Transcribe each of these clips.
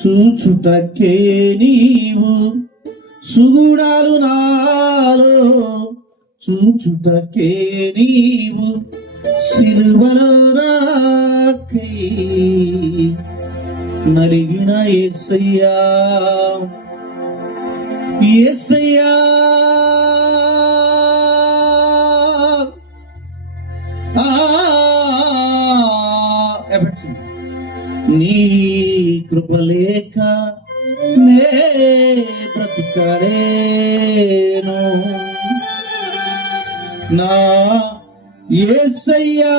చూచుటకే నీవు సుగుణాలు నాలో చూచుటకే నీవు సిలువలో రాకై నలిగిన యేసయ్యా యేసయ్యా నీ కృపలేక నే బ్రతికలేను నా యేసయ్యా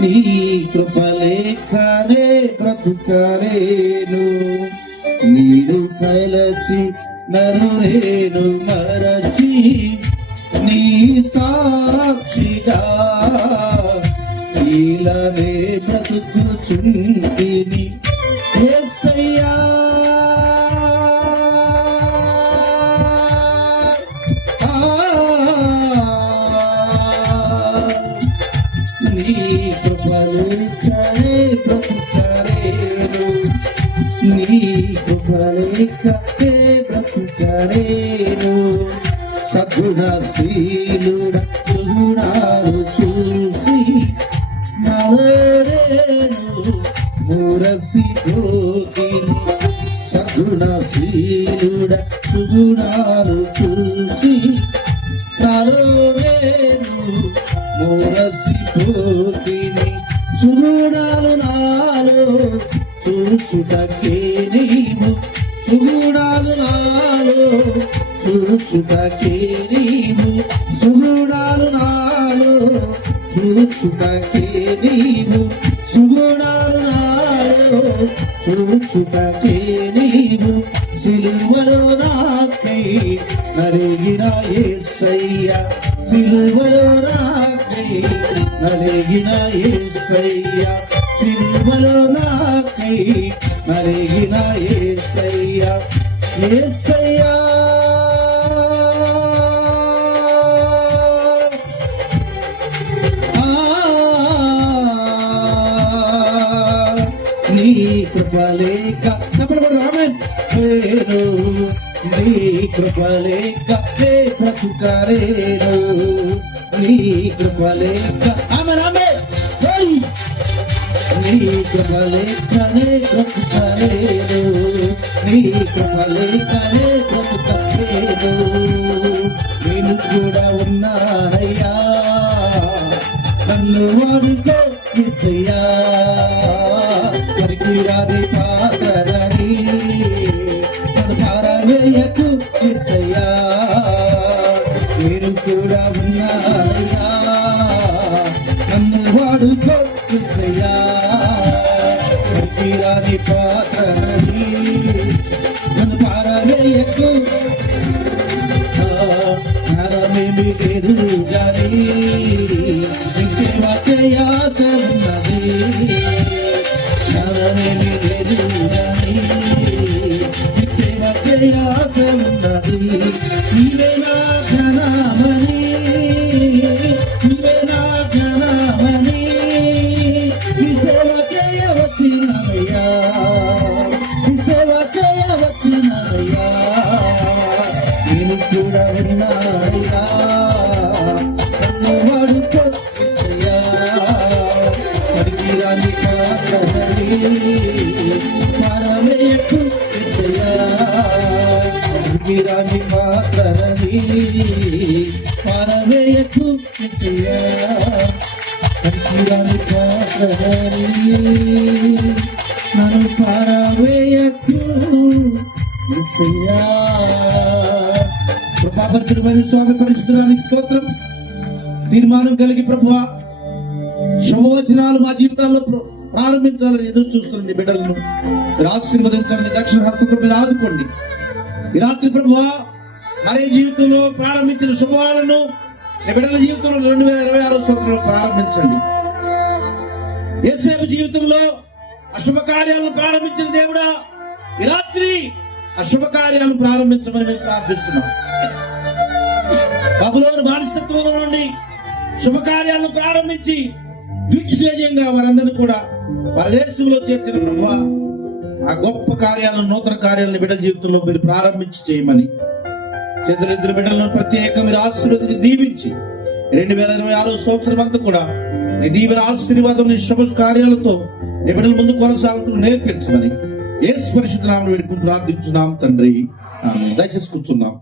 నీ కృపలేక నే బ్రతికలేను నీరు తలచి నన్ను నేను మరచి నీ సాక్షిగా ఇలానే బ్రతుకుచుంటిని యేసయ్యా నీ కృపలేకనే బ్రతుకలేను నీ కృపలేకనే బ్రతుకలేను సద్గుణశీలుడ సుగుణాలు చూసి నరేను మురసిపోతిని సద్గుణశీలుడ సుగుణాలు చూసి నరేను మురసిపోతిని సుగుణాలు నాలో చూసుటకే నీవు సుగుణాలు నాలో చూచుటకే నీవు సుగుణాలు నాలో చూచుటకే నీవు సుగుణాలు నాలో చూచుటకే నీవు సిలువలో నాకై నలిగిన యేసయ్యా సిలువలో నాకై నలిగిన యేసయ్యా సిలువలో నాకై నలిగిన యేసయ్యా యేసయ్యా నీ కృపలేక ఆమేన్ నేను నీ కృపలేక నే బ్రతుకలేను నీ కృపలేక ఆమేన్ ఆమేన్ నీ కృపలేక నే బ్రతుకలేను నీ కృపలేక నే బ్రతుకలేను నేను కూడా ఉన్నానయ్యా నన్ను వాడుకో యేసయ్యా పరికిరాది పాత్రని నన్ను పారవేయకు యేసయ్యా నేను కూడా ఉన్నానయ్యా నన్ను వాడుకో యేసయ్యా పరికిరాది పాత్రని నన్ను పారవేయకు జ్ఞానమేమి లేదు గాని నీ సేవ చేయాల్సినది జ్ఞానమేమి లేదు గాని నీ సేవ చేయాల్సినది నీవే నా జ్ఞానమని నీవే నా జ్ఞానమని నీ సేవ చేయవచ్చినయ్యా నీ సేవ చేయవచ్చినయ్యా నేను కూడా ఉన్నానయ్యా నన్ను వాడుకో యేసయ్యా పరికిరాని పాత్రని పారవేయకు యేసయ్యా పరికిరాని పాత్రని పారవేయకు యేసయ్యా పరికిరాని పాత్రని నన్ను పారవేయకు యేసయ్యా కృపాభరితుడైన స్వామి పరిశుద్ధానికి స్తోత్రం. తీర్మానం కలిగి ప్రభువా శుభవచనాలు మా జీవితాల్లో ప్రారంభించాలని ఎదురు చూస్తున్న బిడ్డలను మీరు ఆశీర్వదించండి. దక్షిణ హస్తు మీరు ఆదుకోండి. ఈ రాత్రి ప్రభువా మరే జీవితంలో ప్రారంభించిన శుభాలను బిడ్డల జీవితంలో 2026 సంవత్సరంలో ప్రారంభించండి. యేసేపు జీవితంలో అశుభ కార్యాలను ప్రారంభించిన దేవుడా ఈ రాత్రి ఆ శుభకార్యాలను ప్రారంభించమని మేము ప్రార్థిస్తున్నాం. బబులోను బానిసత్వంలో నుండి శుభకార్యాలను ప్రారంభించి దిగ్విజయంగా వారందరినీ కూడా పరదేశంలో చేర్చిన ప్రభువా, ఆ గొప్ప కార్యాలను, నూతన కార్యాలను బిడ్డల జీవితంలో మీరు ప్రారంభించి చేయమని, ఇద్దరు బిడ్డలను ప్రత్యేకంగా మీరు ఆశీర్వదించి దీవించి 2026 సంవత్సరం అంతా కూడా నీ దీవెన ఆశీర్వాదం, నీ శుభ కార్యాలతో నీ బిడ్డల ముందు కొనసాగుతూ నేర్పించమని యేసు పరిశుద్ధ నామములో వేడుకుంటూ ప్రార్థించున్నాం తండ్రి. ఆమేన్. దయచేసి కూర్చున్నాం.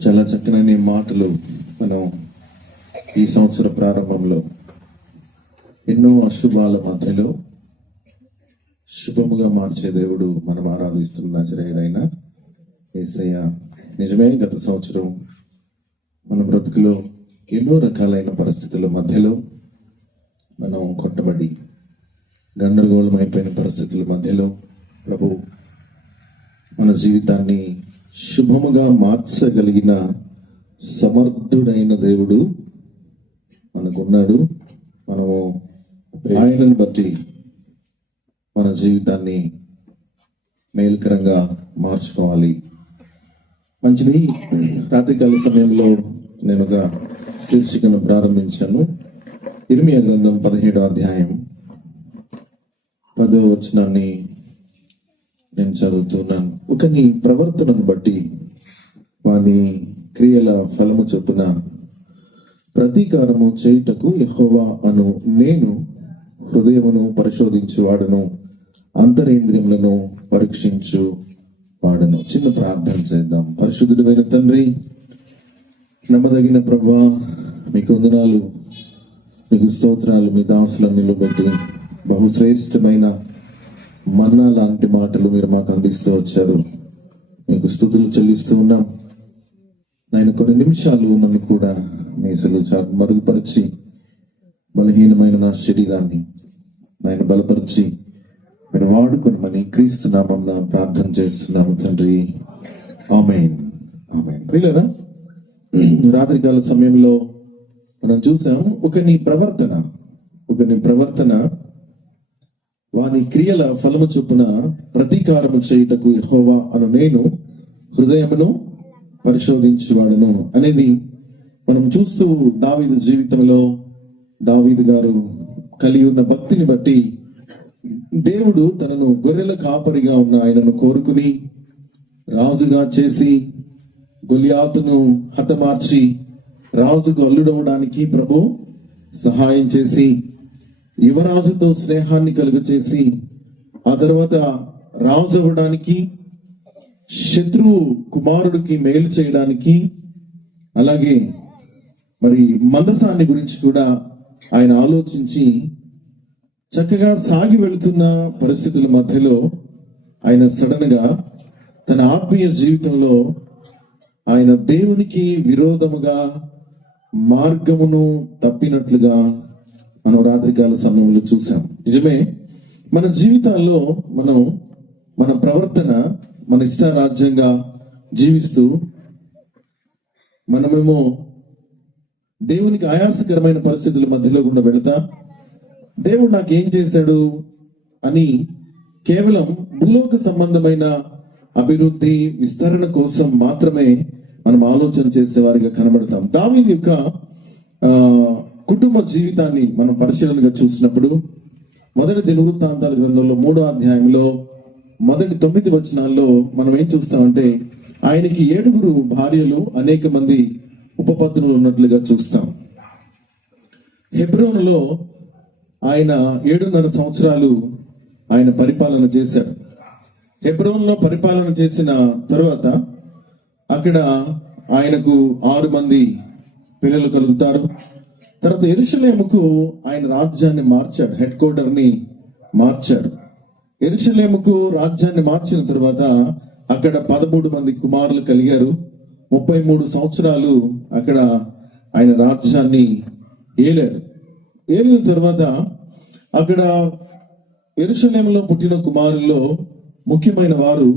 చాలా చక్కని మాటలు మనం ఈ సంవత్సర ప్రారంభంలో ఎన్నో అశుభాల మధ్యలో శుభముగా మార్చే దేవుడు మనం ఆరాధిస్తున్న నజరేయుడైన యేసయ్య. నిజమే, గత సంవత్సరం మన బ్రతుకులో ఎన్నో రకాలైన పరిస్థితుల మధ్యలో మనం కొట్టబడి గందరగోళం అయిపోయిన పరిస్థితుల మధ్యలో ప్రభు మన జీవితాన్ని శుభముగా మార్చగలిగిన సమర్థుడైన దేవుడు మనకున్నాడు. మనము ఆయనను బట్టి మన జీవితాన్ని మేలుకరంగా మార్చుకోవాలి. మంచిది. రాత్రికాల సమయంలో నేను ఒక శీర్షికను ప్రారంభించాను. ఇర్మియా గ్రంథం 17వ అధ్యాయం 10వ వచనాన్ని నేను చదువుతున్నాను. ఒకని ప్రవర్తనను బట్టి వాని క్రియల ఫలము చొప్పున ప్రతీకారము చేయుటకు యెహోవా అను నేను హృదయమును పరిశోధించువాడను, అంతరేంద్రియములను పరీక్షించు వాడను. చిన్న ప్రార్థన చేద్దాం. పరిశుద్ధుడైన తండ్రి, నమ్మదగిన ప్రభువా, మీకు వందనాలు, మీకు స్తోత్రాలు. మీ దాసులను నిలబెట్టి బహుశ్రేష్టమైన మన్నా లాంటి మాటలు మీరు మాకు అందిస్తూ వచ్చారు. మీకు స్తుతులు చెల్లిస్తూ ఉన్నాం. నేను కొన్ని నిమిషాలు నన్ను కూడా మీ సెలవు మరుగుపరిచి బలహీనమైన నా శరీరాన్ని ఆయన బలపరిచి మీరు వాడుకొనమని క్రీస్తు నామమున ప్రార్థన చేస్తున్నాము తండ్రి. ఆమేన్. ఆమేన్. ప్రియులారా, రాత్రికాల సమయంలో మనం చూసాము ఒకని ప్రవర్తన వాని క్రియల ఫలము చొప్పున ప్రతీకారము చేయుటకు యెహోవా అను నేను హృదయమును పరిశోధించువాడను అనేది మనం చూస్తూ దావీదు జీవితంలో దావీదు గారు కలిగి ఉన్న భక్తిని బట్టి దేవుడు తనను గొర్రెల కాపరిగా ఉన్న ఆయనను కోరుకుని రాజుగా చేసి గొలియాతును హతమార్చి రాజుకు అల్లుడవడానికి ప్రభు సహాయం చేసి యువరాజుతో స్నేహాన్ని కలుగ చేసి ఆ తర్వాత రాజు అవ్వడానికి, శత్రువు కుమారుడికి మేలు చేయడానికి, అలాగే మరి మందసాన్ని గురించి కూడా ఆయన ఆలోచించి చక్కగా సాగి వెళుతున్న పరిస్థితుల మధ్యలో ఆయన సడన్ గా తన ఆత్మీయ జీవితంలో ఆయన దేవునికి విరోధముగా మార్గమును తప్పినట్లుగా మనం రాత్రికాల సమయంలో చూసాం. నిజమే, మన జీవితాల్లో మన ప్రవర్తన మన ఇష్టారాజ్యంగా జీవిస్తూ మనమేమో దేవునికి ఆయాసకరమైన పరిస్థితుల మధ్యలో గుండా వెళతా దేవుడు నాకేం చేశాడు అని కేవలం భూలోక సంబంధమైన అభివృద్ధి విస్తరణ కోసం మాత్రమే మనం ఆలోచన చేసేవారిగా కనబడతాం. దావీదు యొక్క కుటుంబ జీవితాన్ని మనం పరిశీలనగా చూసినప్పుడు మొదటి దినవృత్తాంతాల గ్రంథంలో 3వ అధ్యాయంలో మొదటి 9 వచనాల్లో మనం ఏం చూస్తామంటే ఆయనకి 7 భార్యలు, అనేక మంది ఉపపత్నులు ఉన్నట్లుగా చూస్తాం. హెబ్రోనులో ఆయన 7.5 సంవత్సరాలు ఆయన పరిపాలన చేశాడు. హెబ్రోన్లో పరిపాలన చేసిన తరువాత అక్కడ ఆయనకు 6 మంది పిల్లలు కలుగుతారు. తర్వాత యెరూషలేముకు ఆయన రాజ్యాన్ని మార్చాడు, హెడ్ క్వార్టర్ ని మార్చాడు. యెరూషలేముకు రాజ్యాన్ని మార్చిన తరువాత అక్కడ 13 మంది కుమారులు కలిగారు. 33 సంవత్సరాలు అక్కడ ఆయన రాజ్యాన్ని ఏలాడు. ఏలిన తర్వాత అక్కడ యెరూషలేములో పుట్టిన కుమారుల్లో ముఖ్యమైన వారు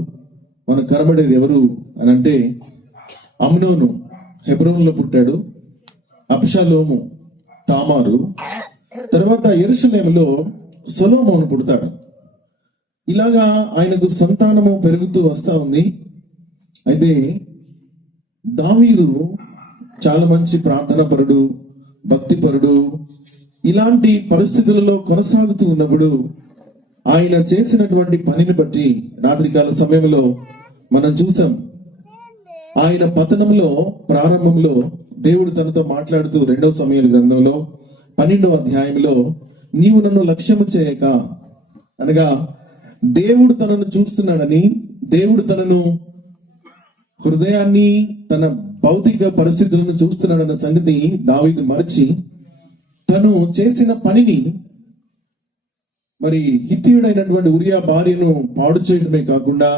మనకు కనబడేది ఎవరు అని అంటే, అమ్నోను హెబ్రోనులో పుట్టాడు, అబ్షాలోము తామారు, తర్వాత యెరూషలేములో సొలొమోను పుడతాడు. ఇలాగా ఆయనకు సంతానము పెరుగుతూ వస్తా ఉంది. అయితే దావీదు చాలా మంచి ప్రార్థన పరుడు, భక్తిపరుడు. ఇలాంటి పరిస్థితులలో కొనసాగుతూ ఉన్నప్పుడు ఆయన చేసినటువంటి పనిని బట్టి రాత్రికాల సమయంలో మనం చూసాం. ఆయన పతనంలో ప్రారంభంలో దేవుడు తనతో మాట్లాడుతూ 2వ సమూయేలు గ్రంథంలో 12వ అధ్యాయంలో, నీవు నన్ను లక్ష్యము చేయక, అనగా దేవుడు తనను చూస్తున్నాడని, దేవుడు తనను హృదయాన్ని, తన భౌతిక పరిస్థితులను చూస్తున్నాడన్న సంగతి దావీదు మరచి తను చేసిన పనిని, మరి హిత్తీయుడైనటువంటి ఉరియా భార్యను పాడు చేయడమే కాకుండా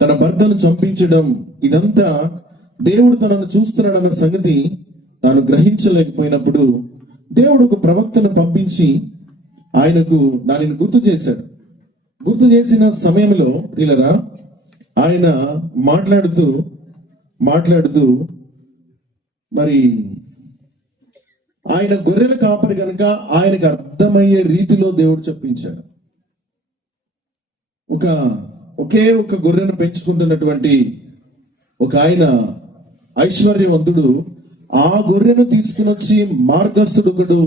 తన భర్తను చంపించడం, ఇదంతా దేవుడు తనను చూస్తున్నాడన్న సంగతి తాను గ్రహించలేకపోయినప్పుడు దేవుడు ఒక ప్రవక్తను పంపించి ఆయనకు దానిని గుర్తు చేశాడు. గుర్తు చేసిన సమయంలో ప్రియులారా, ఆయన మాట్లాడుతూ మరి ఆయన గొర్రెల కాపరి కనుక ఆయనకు అర్థమయ్యే రీతిలో దేవుడు చెప్పించాడు. ఒకే ఒక గొర్రెను పెంచుకుంటున్నటువంటి ఒక ఆయన ఐశ్వర్యవంతుడు ఆ గొర్రెను తీసుకుని వచ్చి మార్గస్థుడు ఒకడు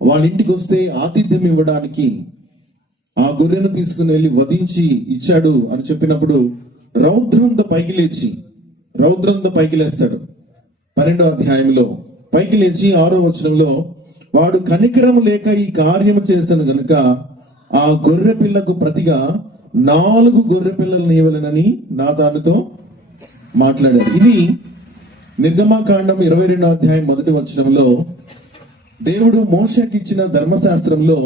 వాళ్ళ ఇంటికి వస్తే ఆతిథ్యం ఇవ్వడానికి ఆ గొర్రెను తీసుకుని వెళ్ళి వధించి ఇచ్చాడు అని చెప్పినప్పుడు రౌద్రంతో పైకి లేస్తాడు. 12వ అధ్యాయంలో పైకి లేచి 6వ వచనంలో, వాడు కనికరం లేక ఈ కార్యము చేశాను గనుక ఆ గొర్రె పిల్లకు ప్రతిగా 4 గొర్రె పిల్లలను ఇవ్వలేనని నాతానుతో మాట్లాడాడు. ఇది నిర్గమాకాండం 22వ అధ్యాయం 1వ వచనంలో దేవుడు మోషేకి ఇచ్చిన ధర్మశాస్త్రంలో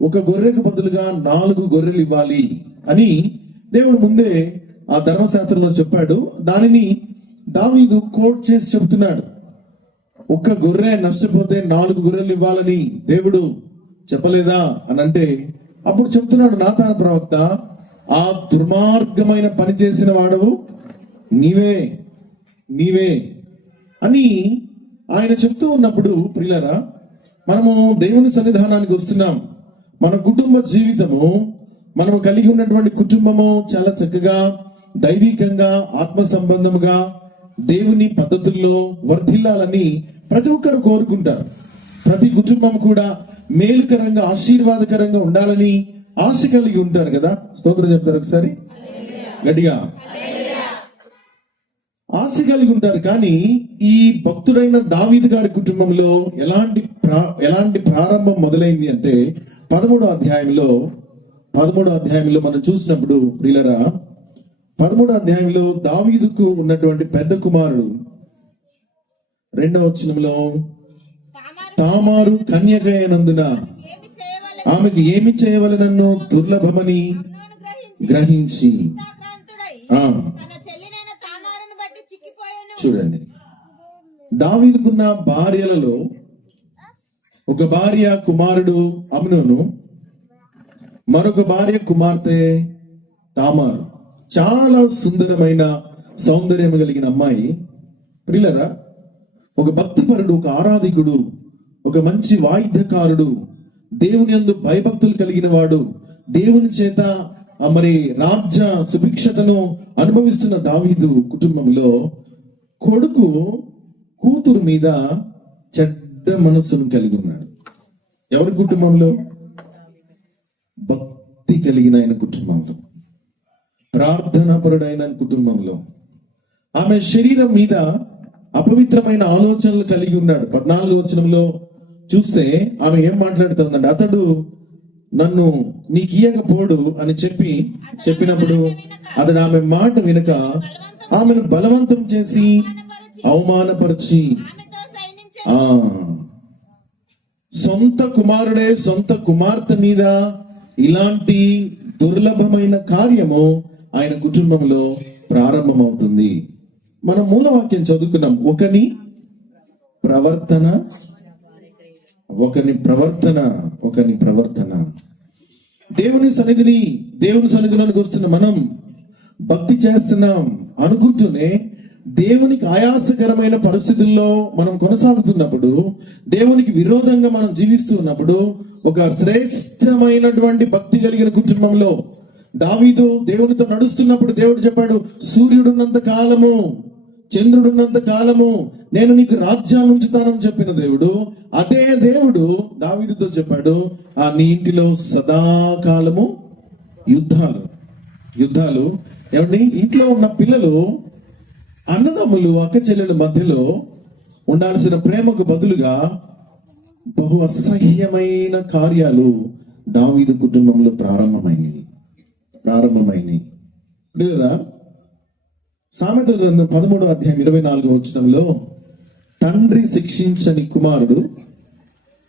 ఒక గొర్రెకు బదులుగా 4 గొర్రెలు ఇవ్వాలి అని దేవుడు ముందే ఆ ధర్మశాస్త్రంలో చెప్పాడు. దానిని దావీదు కోట్ చేసి చెబుతున్నాడు. ఒక్క గొర్రె నష్టపోతే 4 గొర్రెలు ఇవ్వాలని దేవుడు చెప్పలేదా అని అంటే, అప్పుడు చెప్తున్నాడు నాతాను ప్రవక్త, ఆ దుర్మార్గమైన పని చేసిన వాడవు నీవే అని ఆయన చెప్తూ ఉన్నప్పుడు, ప్రియులారా, మనము దేవుని సన్నిధానానికి వస్తున్నాం. మన కుటుంబ జీవితము, మనము కలిగి ఉన్నటువంటి కుటుంబము చాలా చక్కగా దైవికంగా ఆత్మ సంబంధముగా దేవుని పద్ధతుల్లో వర్ధిల్లాలని ప్రతి ఒక్కరు కోరుకుంటారు. ప్రతి కుటుంబం కూడా మేలుకరంగా ఆశీర్వాదకరంగా ఉండాలని ఆశ కలిగి ఉంటారు కదా. స్తోత్రం చెప్తారు ఒకసారి గట్టిగా. ఆశ కలిగి ఉంటారు. కానీ ఈ భక్తుడైన దావీదు గారి కుటుంబంలో ఎలాంటి ప్రారంభం మొదలైంది అంటే 13వ అధ్యాయంలో మనం చూసినప్పుడు ప్రియులరా, 13వ అధ్యాయంలో దావీదుకు ఉన్నటువంటి పెద్ద కుమారుడు 2వ వచనంలో, తామారు కన్యక అయినందున ఆమెకు ఏమి చేయవలెనన్ను దుర్లభమని గ్రహించి, చూడండి, దావీదుకున్న భార్యలలో ఒక భార్య కుమారుడు అమ్నోను, మరొక భార్య కుమార్తె తామారు. చాలా సుందరమైన సౌందర్యం కలిగిన అమ్మాయి. ప్రియులరా, ఒక భక్తిపరుడు, ఒక ఆరాధికుడు, ఒక మంచి వాయిద్యకారుడు, దేవుని యందు భయభక్తులు కలిగిన వాడు, దేవుని చేత మరి రాజ్య సుభిక్షతను అనుభవిస్తున్న దావీదు కుటుంబంలో కొడుకు కూతురు మీద చెడ్డ మనస్సును కలిగి ఉన్నాడు. ఎవరి కుటుంబంలో? భక్తి కలిగిన ఆయన కుటుంబంలో, ప్రార్థనాపరుడైన కుటుంబంలో. ఆమె శరీరం మీద అపవిత్రమైన ఆలోచనలు కలిగి ఉన్నాడు. 14వ వచనంలో చూస్తే ఆమె ఏం మాట్లాడుతుందంటే, అతడు నన్ను నీకు ఇయ్యకపోడు అని చెప్పినప్పుడు అతడు ఆమె మాట వినక ఆమెను బలవంతం చేసి అవమానపరిచి, సొంత కుమారుడే సొంత కుమార్తె మీద ఇలాంటి దుర్లభమైన కార్యము ఆయన కుటుంబంలో ప్రారంభమవుతుంది. మనం మూలవాక్యం చదువుకున్నాం. ఒకని ప్రవర్తన ఒకని ప్రవర్తన. దేవుని సన్నిధిలోనికి వస్తున్న మనం భక్తి చేస్తున్నాం అనుకుంటూనే దేవునికి ఆయాసకరమైన పరిస్థితుల్లో మనం కొనసాగుతున్నప్పుడు, దేవునికి విరోధంగా మనం జీవిస్తూ ఉన్నప్పుడు, ఒక శ్రేష్టమైనటువంటి భక్తి కలిగిన కుటుంబంలో దావీదు దేవునితో నడుస్తున్నప్పుడు దేవుడు చెప్పాడు, సూర్యుడున్నంత కాలము, చంద్రుడున్నంత కాలము నేను నీకు రాజ్యాన్ని ఉంచుతానని చెప్పిన దేవుడు, అదే దేవుడు దావీదుతో చెప్పాడు, నీ ఇంటిలో సదాకాలము యుద్ధాలు. ఏమండి, ఇంట్లో ఉన్న పిల్లలు, అన్నదమ్ములు, అక్క చెల్లెల మధ్యలో ఉండాల్సిన ప్రేమకు బదులుగా బహు అసహ్యమైన కార్యాలు దావీదు కుటుంబంలో ప్రారంభమైనవి. లేదా సామెతల గ్రంథం 13వ అధ్యాయం 24వ వచనంలో, తండ్రి శిక్షించని కుమారుడు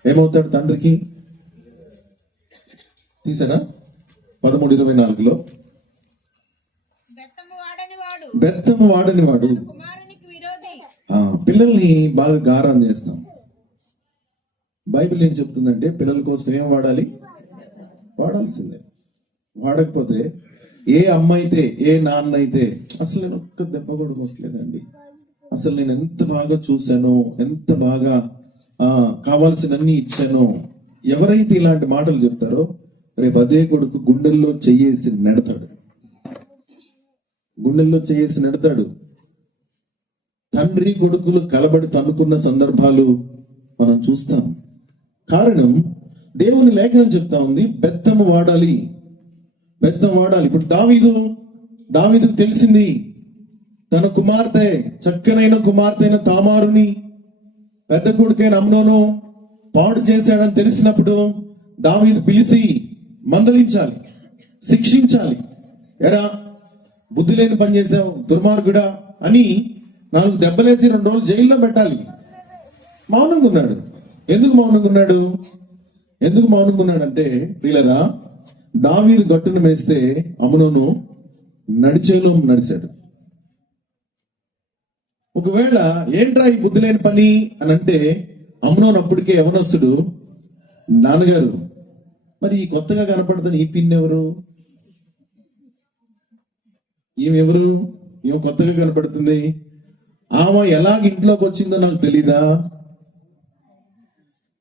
ఏమవుతాడు? తండ్రికి తీసారా? 13:24లో, బెత్తము వాడని వాడు. పిల్లల్ని బాగా గారం చేస్తాం. బైబిల్ ఏం చెప్తుందంటే పిల్లల కోసం ఏం వాడాల్సిందే. వాడకపోతే ఏ అమ్మ అయితే, ఏ నాన్న అయితే, అసలు నేను ఒక్క దెబ్బ కూడా కొట్టలేదండి, అసలు నేను ఎంత బాగా చూశాను, ఎంత బాగా కావాల్సినన్ని ఇచ్చాను, ఎవరైతే ఇలాంటి మాటలు చెప్తారో రేపు అదే కొడుకు గుండెల్లో చెయ్యేసి నెడతాడు. తండ్రి కొడుకులు కలబడి తన్నుకున్న సందర్భాలు మనం చూస్తాం. కారణం, దేవుని లేఖనం చెప్తా ఉంది, బెత్తము వాడాలి. ఇప్పుడు దావీదుకు తెలిసింది, తన కుమార్తె, చక్కనైన కుమార్తె తామారుని పెద్ద కొడుకైన అమ్నోను పాడు చేశాడని తెలిసినప్పుడు దావీదు పిలిచి మందలించాలి, శిక్షించాలి. ఎరా, బుద్ధి లేని పని చేశావు, దుర్మార్గుడా అని 4 దెబ్బలేసి 2 రోజులు జైల్లో పెట్టాలి. మౌనంగా ఉన్నాడు. ఎందుకు మౌనంగా ఉన్నాడంటే, ప్రియులరా, దావీదు గట్టును వేస్తే అమ్నోను నడిచాడు. ఒకవేళ ఏంట్రా ఈ బుద్ధి లేని పని అని అంటే, అమ్నోను అప్పటికే యవనస్తుడు, నాన్నగారు మరి ఈ కొత్తగా కనపడుతున్న ఈ పిన్ ఎవరు, ఈమె కొత్తగా కనపడుతుంది, ఆమె ఎలాగ ఇంట్లోకి వచ్చిందో నాకు తెలీదా?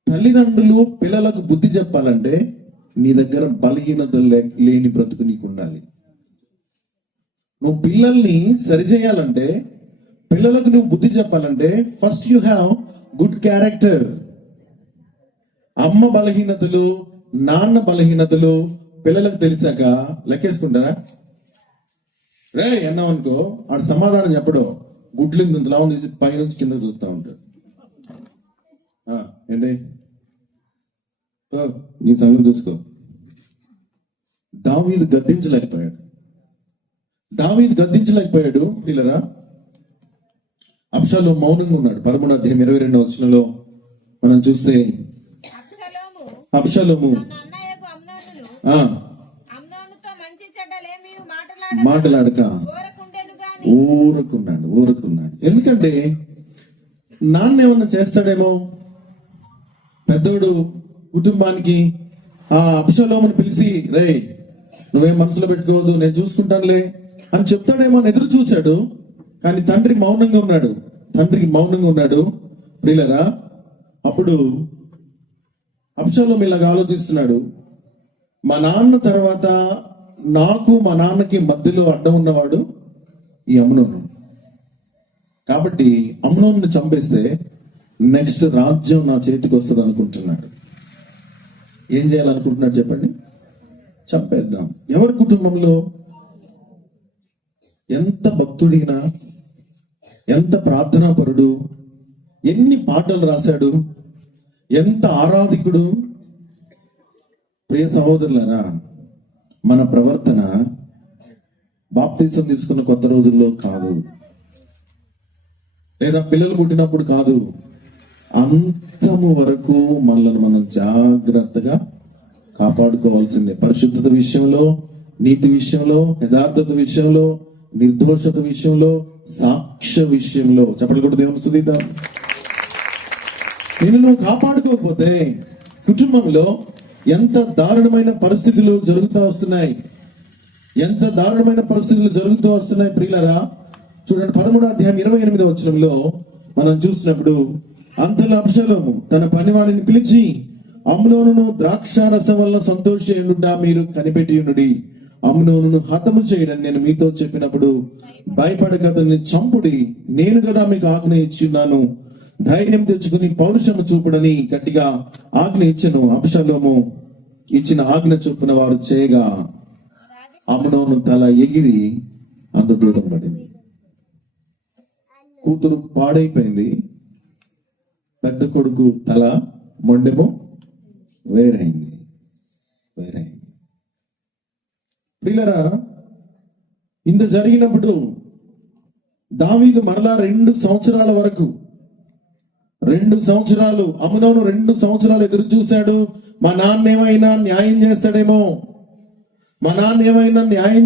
తల్లిదండ్రులు పిల్లలకు బుద్ధి చెప్పాలంటే నీ దగ్గర బలహీనత లేని బ్రతుకు నీకు ఉండాలి. నువ్వు పిల్లల్ని సరిచేయాలంటే, పిల్లలకు నువ్వు బుద్ధి చెప్పాలంటే first you have good character. అమ్మ బలహీనతలు, నాన్న బలహీనతలు పిల్లలకు తెలిసాక లెక్కేసుకుంటారా? రే అన్నావు అనుకో, ఆడు సమాధానం చెప్పడు, గుడ్లు లాభం తీసి పైనుంచి కింద చూస్తా ఉంటాడు. ఏంటి నీ సంగతి చూసుకో. దావీదు గద్దించలేకపోయాడు. పిల్లరా, అబ్షాలోము మౌనంగా ఉన్నాడు. 13వ అధ్యాయం 22వ వచనంలో మనం చూస్తే, అబ్షాలోము మాటలాడక ఊరుకున్నాడు. ఎందుకంటే నాన్న ఏమన్నా చేస్తాడేమో, పెద్దోడు కుటుంబానికి అబ్షాలోముని పిలిచి, రే నువ్వేం మనసులో పెట్టుకోవద్దు, నేను చూసుకుంటానులే అని చెప్తాడేమో అని ఎదురు చూశాడు. కానీ తండ్రికి మౌనంగా ఉన్నాడు. ప్రియులరా, అప్పుడు అబ్షాలోము ఇలాగ ఆలోచిస్తున్నాడు, మా నాన్న తర్వాత నాకు మా నాన్నకి మధ్యలో అడ్డం ఉన్నవాడు ఈ అమ్నోను. కాబట్టి అమ్నోను చంపేస్తే నెక్స్ట్ రాజ్యం నా చేతికి వస్తుంది అనుకుంటున్నాడు. ఏం చేయాలనుకుంటున్నాడు చెప్పండి? చంపేద్దాం. ఎవరి కుటుంబంలో? ఎంత భక్తుడినా, ఎంత ప్రార్థనాపరుడు, ఎన్ని పాటలు రాశాడు, ఎంత ఆరాధికుడు. ప్రియ సహోదరులారా, మన ప్రవర్తన బాప్తిసం తీసుకున్న కొత్త రోజుల్లో కాదు, లేదా పిల్లలు పుట్టినప్పుడు కాదు, అంతము వరకు మనల్ని మనం జాగ్రత్తగా కాపాడుకోవాల్సిందే. పరిశుద్ధత విషయంలో, నీతి విషయంలో, యథార్థత విషయంలో, నిర్దోషత విషయంలో, సాక్ష్య విషయంలో. చెప్పలు కూడా దేవుని స్తుతిద్దాం. నిన్ను నువ్వు కాపాడుకోకపోతే కుటుంబంలో ఎంత దారుణమైన పరిస్థితులు జరుగుతూ వస్తున్నాయి, ఎంత దారుణమైన పరిస్థితులు జరుగుతూ వస్తున్నాయి ప్రియులరా. చూడండి 13వ అధ్యాయం 28వ వచనంలో మనం చూసినప్పుడు, అంతలో అబ్షాలోము తన పనివారిని పిలిచి, అమ్నోనును ద్రాక్షారసం వల్ల సంతోషేయుడా మీరు కనిపెట్టియుండుడి, అమ్నోనును హతము చేయడని నేను మీతో చెప్పినప్పుడు భయపడక అతన్ని చంపుడి, నేను కదా మీకు ఆజ్ఞ ఇచ్చున్నాను, ధైర్యం తెచ్చుకుని పౌరుషము చూపుడని గట్టిగా ఆజ్ఞ ఇచ్చను. అబ్షాలోము ఇచ్చిన ఆజ్ఞ చొప్పున వారు చేయగా అమ్నోను తల ఎగిరి అంత దూరం పడింది. కూతురు పాడైపోయింది, పెద్ద కొడుకు తల మొండెము వేరైంది. ప్రియులరా, ఇంత జరిగినప్పుడు దావీదు మరలా 2 సంవత్సరాల వరకు 2 సంవత్సరాలు అమ్నోను 2 సంవత్సరాలు ఎదురు చూశాడు. మా నాన్న ఏమైనా న్యాయం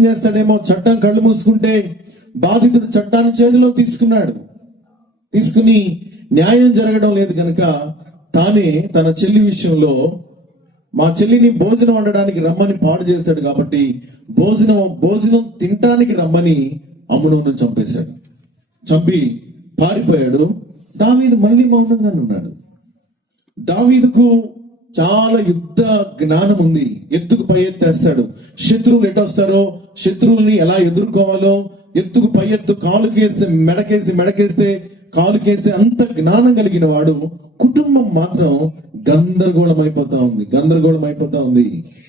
చేస్తాడేమో, చట్టం కళ్ళు మూసుకుంటే బాధితుడు చట్టాన్ని చేతిలో తీసుకుని న్యాయం జరగడం లేదు కనుక తానే తన చెల్లి విషయంలో మా చెల్లిని భోజనం వండడానికి రమ్మని పాడు చేశాడు కాబట్టి భోజనం తినటానికి రమ్మని అమ్నోను చంపేశాడు. చంపి పారిపోయాడు. దావీదు మళ్ళీ మౌనంగా ఉన్నాడు. దావీదుకు చాలా యుద్ధ జ్ఞానం ఉంది. ఎత్తుకు పై ఎత్తేస్తాడు. శత్రువులు ఎటొస్తారో, శత్రువుల్ని ఎలా ఎదుర్కోవాలో, ఎత్తుకు పై ఎత్తు, కాలుకేసి మెడకేస్తే కాలుకేసి అంత జ్ఞానం కలిగిన వాడు. కుటుంబం మాత్రం గందరగోళం అయిపోతా ఉంది.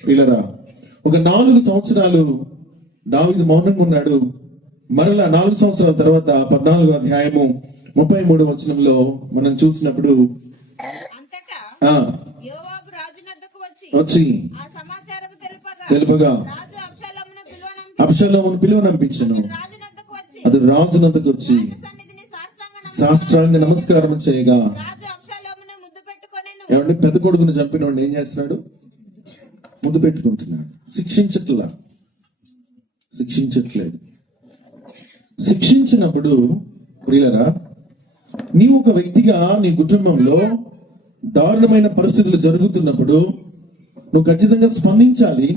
పిల్లరా, ఒక 4 సంవత్సరాలు దావీదు మౌనంగా ఉన్నాడు. మరలా 4 సంవత్సరాల తర్వాత 14వ అధ్యాయము 33వ వచనంలో మనం చూసినప్పుడు, యోవాబు రాజు నద్దకు వచ్చి ఆ సమాచారము తెలుపగా రాజు అబ్షాలోమును పిలువనంపించెను. రాజు నద్దకు వచ్చి అది రాజు నద్దకు వచ్చి సన్నిధిని సాష్టాంగ నమస్కారం చేయగా, రాజు అబ్షాలోమును ముద్దు పెట్టుకొనెను. ఏమంటే పెద్ద కొడుకును చంపినోడు ఏం చేస్తున్నాడు? ముద్దు పెట్టుకుంటున్నాడు. శిక్షించట్లేదు. శిక్షించినప్పుడు ప్రియులరా, నీవు ఒక వ్యక్తిగా నీ కుటుంబంలో దారుణమైన పరిస్థితులు జరుగుతున్నప్పుడు నువ్వు ఖచ్చితంగా స్పందించాలి.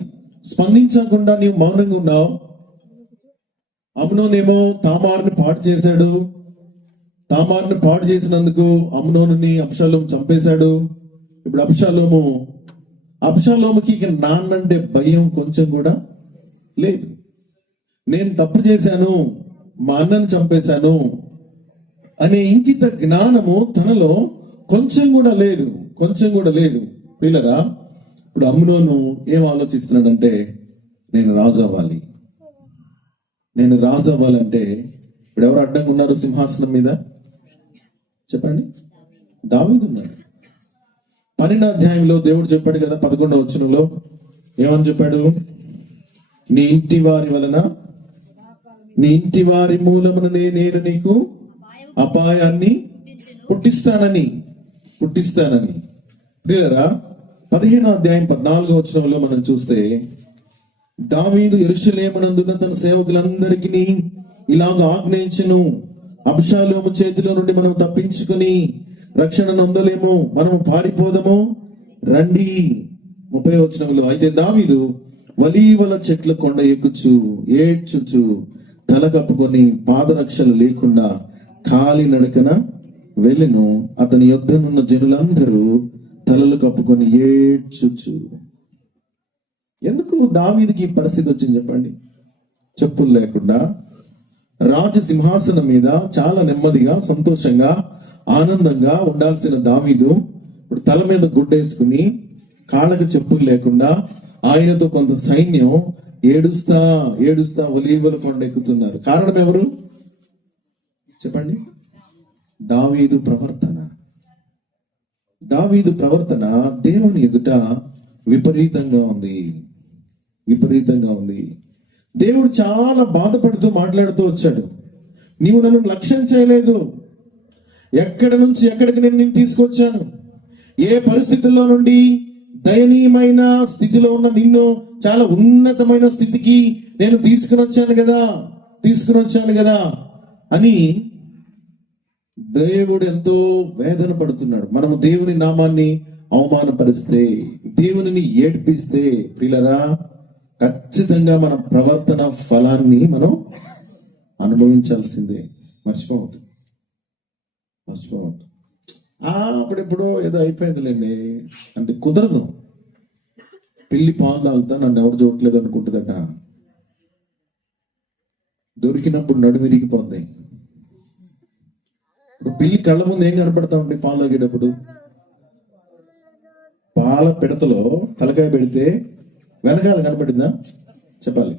స్పందించకుండా నీవు మౌనంగా ఉన్నావు. అమ్నోనేమో తామారుని పాడు చేశాడు. తామారుని పాడు చేసినందుకు అమ్నోనుని అబ్షాలోము చంపేశాడు. ఇప్పుడు అబ్షాలోముకి ఇక నాన్నంటే భయం కొంచెం కూడా లేదు. నేను తప్పు చేశాను, మా అన్నను చంపేశాను అనే ఇంకిత జ్ఞానము తనలో కొంచెం కూడా లేదు. పిల్లరా, ఇప్పుడు అమ్నోను ఏం ఆలోచిస్తున్నాడంటే, నేను రాజు అవ్వాలంటే ఇప్పుడు ఎవరు అడ్డంగా ఉన్నారు సింహాసనం మీద? చెప్పండి. దావీదు ఉన్నాడు. 12వ అధ్యాయంలో దేవుడు చెప్పాడు కదా, 11వ వచనంలో ఏమని చెప్పాడు? నీ ఇంటి వారి మూలముననే నేను నీకు అపాయాన్ని పుట్టిస్తానని. ప్రియరా, 15వ అధ్యాయం 14వ వచనంలో మనం చూస్తే, దావీదు యెరూషలేమునందున తన సేవకులందరికీ ఇలాగ ఆజ్ఞయించెను, అబ్షాలోము చేతిలో నుండి మనం తప్పించుకుని రక్షణ నొందలేము, మనం పారిపోదము రండి. 30వ వచనంలో, అయితే దావీదు వలీవల చెట్ల కొండ ఎక్కుచు ఏడ్చుచు తల కప్పుకొని పాదరక్షలు లేకుండా కాలి నడకన వెళ్ళెను. అతని యొద్దనున్న జనులందరూ తలలు కప్పుకొని ఏడ్చుచు. ఎందుకు దావీదుకి ఈ పరిస్థితి వచ్చింది చెప్పండి? చెప్పులు లేకుండా రాజ సింహాసనం మీద చాలా నెమ్మదిగా, సంతోషంగా, ఆనందంగా ఉండాల్సిన దావీదు ఇప్పుడు తల మీద గుడ్డేసుకుని కాళ్ళకు చెప్పులు లేకుండా ఆయనతో కొంత సైన్యం ఏడుస్తా ఒలీవల కొండ ఎక్కుతున్నారు. కారణం ఎవరు చెప్పండి? దావీదు ప్రవర్తన దేవుని ఎదుట విపరీతంగా ఉంది. దేవుడు చాలా బాధపడుతూ మాట్లాడుతూ వచ్చాడు. నీవు నన్ను లక్ష్యం చేయలేదు. ఎక్కడి నుంచి ఎక్కడికి నేను నిన్ను తీసుకొచ్చాను? ఏ పరిస్థితుల్లో నుండి దయనీయమైన స్థితిలో ఉన్న నిన్ను చాలా ఉన్నతమైన స్థితికి నేను తీసుకుని వచ్చాను కదా అని దేవుడు ఎంతో వేదన పడుతున్నాడు. మనము దేవుని నామాన్ని అవమానపరిస్తే, దేవునిని ఏడ్పిస్తే ప్రియులరా, ఖచ్చితంగా మన ప్రవర్తన ఫలాన్ని మనం అనుభవించాల్సిందే. మర్చిపోవద్దు. అప్పుడెప్పుడో ఏదో అయిపోయిందిలేండి అంటే కుదరదు. పిల్లి పాలు తాగుతా నన్ను ఎవరు చూడట్లేదు అనుకుంటుందట. దొరికినప్పుడు నడుము విరిగిపోద్ది. ఇప్పుడు పిల్లి కళ్ళ ముందు ఏం కనపడతా ఉంటే పాలు తాగేటప్పుడు, పాల పిడతలో తలకాయ పెడితే వెనకాల కనపడిందా? చెప్పాలి.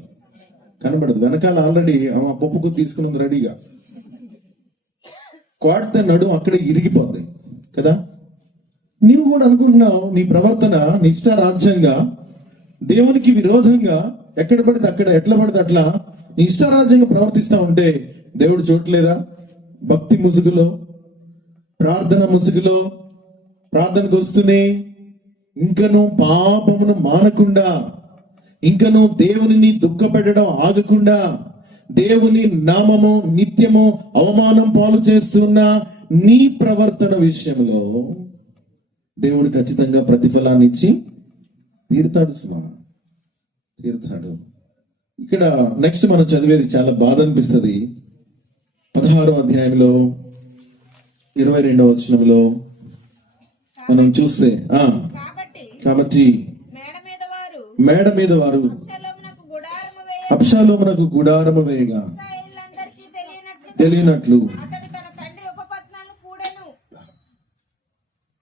కనపడదు. వెనకాల ఆల్రెడీ ఆమె పప్పుకు తీసుకున్నది రెడీగా. కోడితే నడుము అక్కడే ఇరిగిపోద్ది కదా. నీవు కూడా అనుకుంటున్నావు నీ ప్రవర్తన నిష్ఠారాజ్యంగా దేవునికి విరోధంగా ఎక్కడ పడితే అక్కడ, ఎట్లా పడితే అట్లా నీ ఇష్టారాజ్యంగా ప్రవర్తిస్తా ఉంటే దేవుడు చూడలేదా? భక్తి ముసుగులో, ప్రార్థన ముసుగులో ప్రార్థనకు వస్తూనే ఇంకను పాపమును మానకుండా, ఇంకను దేవునిని దుఃఖపెట్టడం ఆగకుండా, దేవుని నామము నిత్యము అవమానం పాలు చేస్తున్న నీ ప్రవర్తన విషయంలో దేవుడు ఖచ్చితంగా ప్రతిఫలాన్ని ఇచ్చి తీరుతాడు. తీరుతాడు. ఇక్కడ నెక్స్ట్ మనం చదివేది చాలా బాధ అనిపిస్తుంది. 16వ అధ్యాయంలో 22వ వచనంలో మనం చూస్తే కాబట్టి మేడ మీద వారు అబ్షాలోమునకు గుడారము వేయగా తెలియనట్లు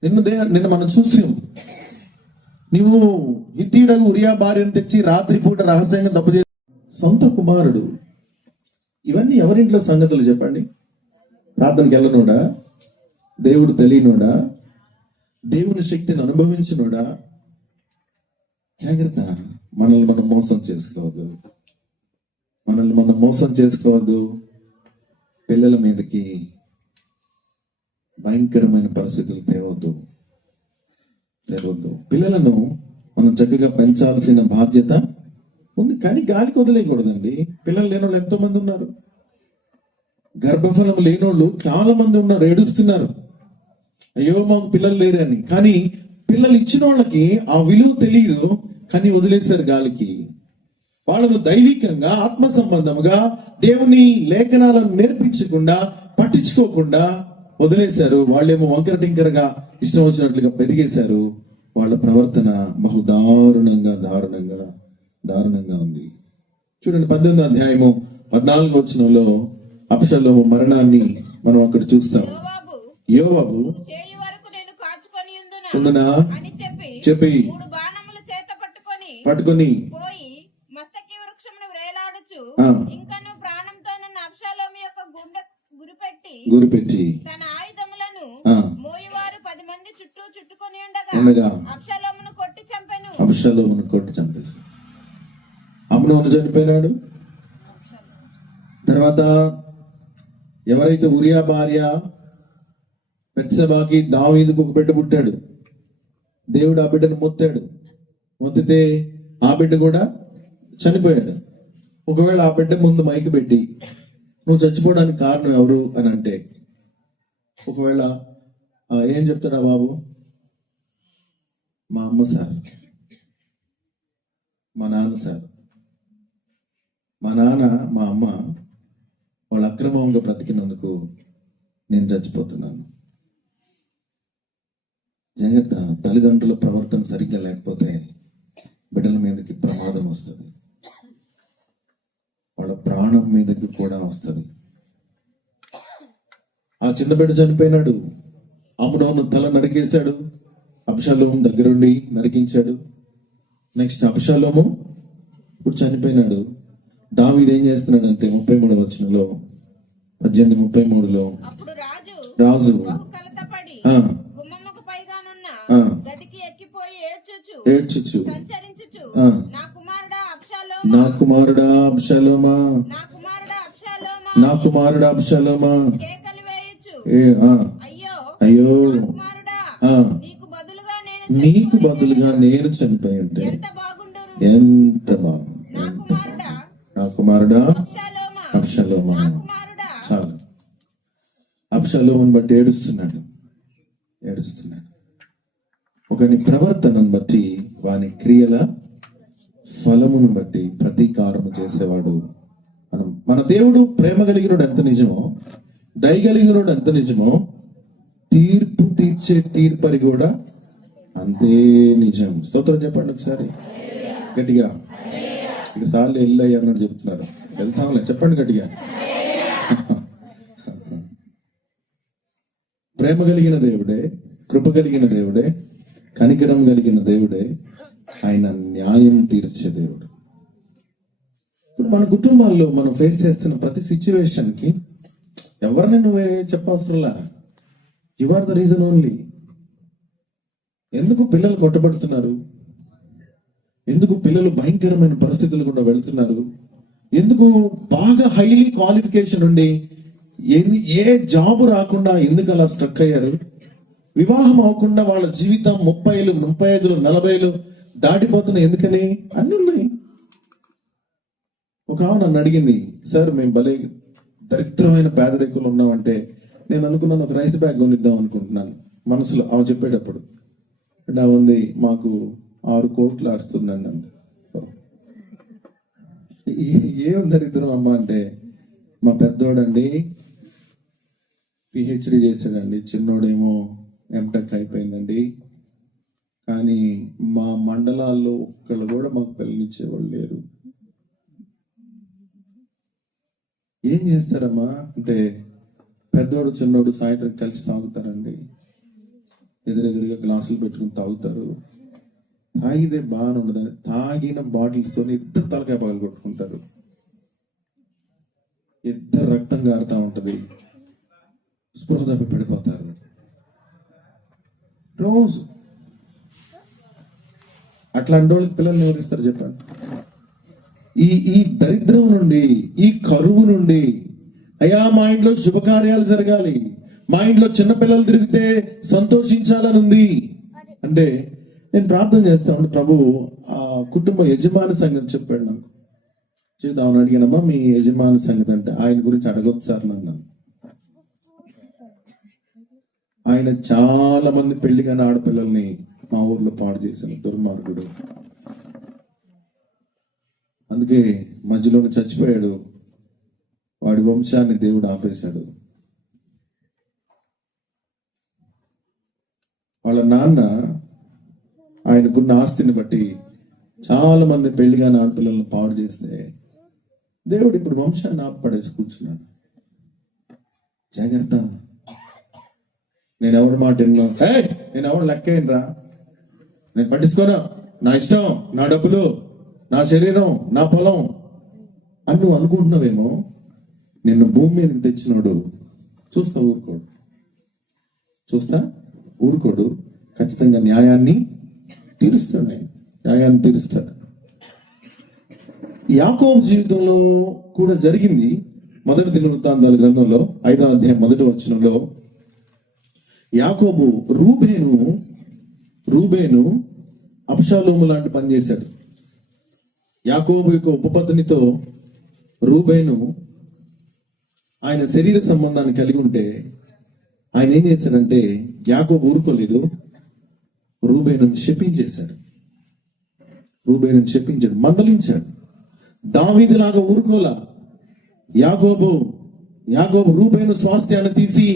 నిన్న మనం చూసాం. నువ్వు హిత్తీయుడగు ఉరియా భార్యను తెచ్చి రాత్రిపూట రహస్యంగా తప్పు చేసి సొంత కుమారుడు. ఇవన్నీ ఎవరింట్లో సంగతులు చెప్పండి? ప్రార్థనకి వెళ్ళనోడా? దేవుడు తెలియనోడా? దేవుని శక్తిని అనుభవించినోడా? జాగ్రత్త. మనల్ని మనం మోసం చేసుకోవద్దు. పిల్లల మీదకి భయంకరమైన పరిస్థితులు తేవద్దు. పిల్లలను మనం చక్కగా పెంచాల్సిన బాధ్యత ఉంది, కానీ గాలికి వదిలేయకూడదండి. పిల్లలు లేని వాళ్ళు ఎంతో మంది ఉన్నారు. గర్భఫలం లేనోళ్ళు చాలా మంది ఉన్నారు, ఏడుస్తున్నారు, అయ్యో మాకు పిల్లలు లేరని. కానీ పిల్లలు ఇచ్చిన వాళ్ళకి ఆ విలువ తెలియదు, కానీ వదిలేశారు గాలికి. వాళ్ళను దైవికంగా ఆత్మ సంబంధముగా దేవుని లేఖనాలను నేర్పించకుండా, పట్టించుకోకుండా వదిలేశారు. వాళ్ళేమో వంకర టింకరగా ఇష్టం వచ్చినట్లుగా పెరిగేశారు. వాళ్ళ ప్రవర్తన బహు దారుణంగా ఉంది. చూడండి, 18వ అధ్యాయము 14వ వచనంలో అబ్షాలోము మరణాన్ని మనం అక్కడ చూస్తాం. యోవాబు ఉందనా చెప్పి పట్టుకొని గురిపెట్టి తన ఆయుధములను మోయువారు 10 మంది చుట్టూ చుట్టుకొని ఉండగా అబ్షాలోమును కొట్టి చంపెను. అమ్నోను చనిపోయినాడు. తర్వాత ఎవరైతే ఉరియా భార్య బెత్షెబాకి దావీదుకు ఒక బిడ్డ పుట్టాడు. దేవుడు ఆ బిడ్డను మొత్తితే ఆ బిడ్డ కూడా చనిపోయాడు. ఒకవేళ ఆ బిడ్డ ముందు మైకి పెట్టి నువ్వు చచ్చిపోవడానికి కారణం ఎవరు అని అంటే, ఒకవేళ ఏం చెప్తాడా బాబు? మా అమ్మ సార్, మా నాన్న సార్. మా నాన్న మా అమ్మ వాళ్ళు అక్రమంగా బ్రతికినందుకు నేను చచ్చిపోతున్నాను. జాగ్రత్త. తల్లిదండ్రుల ప్రవర్తన సరిగ్గా లేకపోతే బిడ్డల మీదకి ప్రమాదం వస్తుంది, వాళ్ళ ప్రాణం మీదకి కూడా వస్తుంది. ఆ చిన్న బిడ్డ చనిపోయినాడు. అమ్నోను తల నరికేశాడు. అబ్షాలోము దగ్గరుండి నరికించాడు. నెక్స్ట్ అబ్షాలోము ఇప్పుడు చనిపోయినాడు. దావీదు ఏం చేస్తున్నాడంటే 33వ వచనంలో 18:33లో రాజు ఏడ్చుచు నా కుమారుడా అబ్షాలోమా అయ్యో నీకు బదులుగా నేను చనిపోయి ఉంటే ఎంత బాగుండు. నా కుమారుడా అబ్షాలోమా. చాలు. అబ్షాలోమును బట్టి ఏడుస్తున్నాడు. ఒకని ప్రవర్తనను బట్టి వాని క్రియల ఫలమును బట్టి ప్రతీకారము చేసేవాడు. మన దేవుడు ప్రేమ కలిగినోడు ఎంత నిజమో, దయ కలిగినోడు ఎంత నిజమో, తీర్పు తీర్చే తీర్పరి కూడా అంతే నిజం. స్తోత్రం చెప్పండి ఒకసారి గట్టిగా. ఇక సార్లు వెళ్ళయ్య అన్నట్టు చెప్తున్నారు. వెళ్తాంలే, చెప్పండి గట్టిగా. ప్రేమ కలిగిన దేవుడే, కృప కలిగిన దేవుడే, కనికరం కలిగిన దేవుడే, ఆయన న్యాయం తీర్చే దేవుడు. ఇప్పుడు మన కుటుంబాల్లో మనం ఫేస్ చేస్తున్న ప్రతి సిచ్యువేషన్ కి ఎవరిని నువ్వే చెప్పవసరంలా, you are the reason only. ఎందుకు పిల్లలు కొట్టబడుతున్నారు? ఎందుకు పిల్లలు భయంకరమైన పరిస్థితులు గుండా వెళ్తున్నారు? ఎందుకు బాగా హైలీ క్వాలిఫికేషన్ ఉండి ఏ జాబ్ రాకుండా ఎందుకు అలా స్ట్రక్ అయ్యారు? వివాహం అవ్వకుండా వాళ్ళ జీవితం 30, 35, 40 దాటిపోతున్నాయి. ఎందుకని? అన్ని ఉన్నాయి. ఒక ఆమె నన్ను అడిగింది, సార్ మేము భలే దరిద్రమైన పేదరికులు ఉన్నామంటే నేను అనుకున్నాను ఒక రైస్ బ్యాగ్ కొనిద్దాం అనుకుంటున్నాను మనసులో. ఆమె చెప్పేటప్పుడు నా ఉంది మాకు 6 కోట్లు వస్తుందండి అంది. ఏం దరిద్రం అమ్మ అంటే, మా పెద్దోడండి పిహెచ్డి చేశాడండి, చిన్నోడేమో ఎంటెక్ అయిపోయిందండి, కానీ మా మండలాల్లో ఒక్కళ్ళు కూడా మాకు పిల్లనిచ్చేవాళ్ళు లేరు. ఏం చేస్తారమ్మా అంటే, పెద్దోడు చిన్నోడు సాయంత్రం కలిసి తాగుతారండి, ఎదురెదురుగా గ్లాసులు పెట్టుకుని తాగుతారు. తాగితే బాగానే ఉండదని తాగిన బాటిల్స్తో ఇద్దరు తలకాయ పగలు కొట్టుకుంటారు, ఇద్దరు రక్తం గారుతా ఉంటది, స్పృహ తప్పి పడిపోతారు రోజు. అట్లాంటి వాళ్ళకి పిల్లల్ని ఎవరిస్తారు చెప్పండి? ఈ దరిద్రం నుండి, ఈ కరువు నుండి, అయ్యా మా ఇంట్లో శుభకార్యాలు జరగాలి, మా ఇంట్లో చిన్నపిల్లలు తిరిగితే సంతోషించాలని ఉంది అంటే నేను ప్రార్థన చేస్తాను. ప్రభు ఆ కుటుంబ యజమాని సంగతి చెప్పాడు నాకు. చేద్దామని అడిగానమ్మా, మీ యజమాని సంగతి అంటే ఆయన గురించి అడగొచ్చు సార్ నన్ను. ఆయన చాలా మంది పెళ్లి కాని ఆడపిల్లల్ని మా ఊర్లో పాడు చేసిన దుర్మార్గుడు. అందుకే మధ్యలోనే చచ్చిపోయాడు. వాడి వంశాన్ని దేవుడు ఆపేశాడు. వాళ్ళ నాన్న ఆయనకున్న ఆస్తిని బట్టి చాలా మంది పెళ్లి కాని ఆడపిల్లలను పాడు చేస్తే దేవుడు ఇప్పుడు వంశాన్ని ఆపడేసి కూర్చున్నాడు. జాగ్రత్త, నేను ఎవరి మాట విన్నా, నేను ఎవరు లెక్కేనరా, నేను పట్టించుకోనా, నా ఇష్టం, నా డబ్బులు, నా శరీరం, నా పొలం అని నువ్వు అనుకుంటున్నావేమో. నిన్ను భూమి మీదకి తెచ్చినోడు చూస్తా ఊరుకోడు. ఖచ్చితంగా న్యాయాన్ని తీరుస్తాడు. న్యాయాన్ని తీరుస్తాడు. యాకోబు జీవితంలో కూడా జరిగింది. మొదటి దినవృత్తాంతాల గ్రంథంలో 5వ అధ్యాయం 1వ వచనంలో యాకోబు రూబేను అబ్షాలోము లాంటి పని చేశాడు. యాకోబు యొక్క ఉపపత్నితో రూబేను ఆయన శరీర సంబంధాన్ని కలిగి ఉంటే ఆయన ఏం చేశాడంటే, యాకోబు ఊరుకోలేదు, రూబేను శపించాడు, మందలించాడు. దావీదులాగా ఊరుకోలా. యాకోబు రూబేను స్వాస్థ్యాన్ని తీసి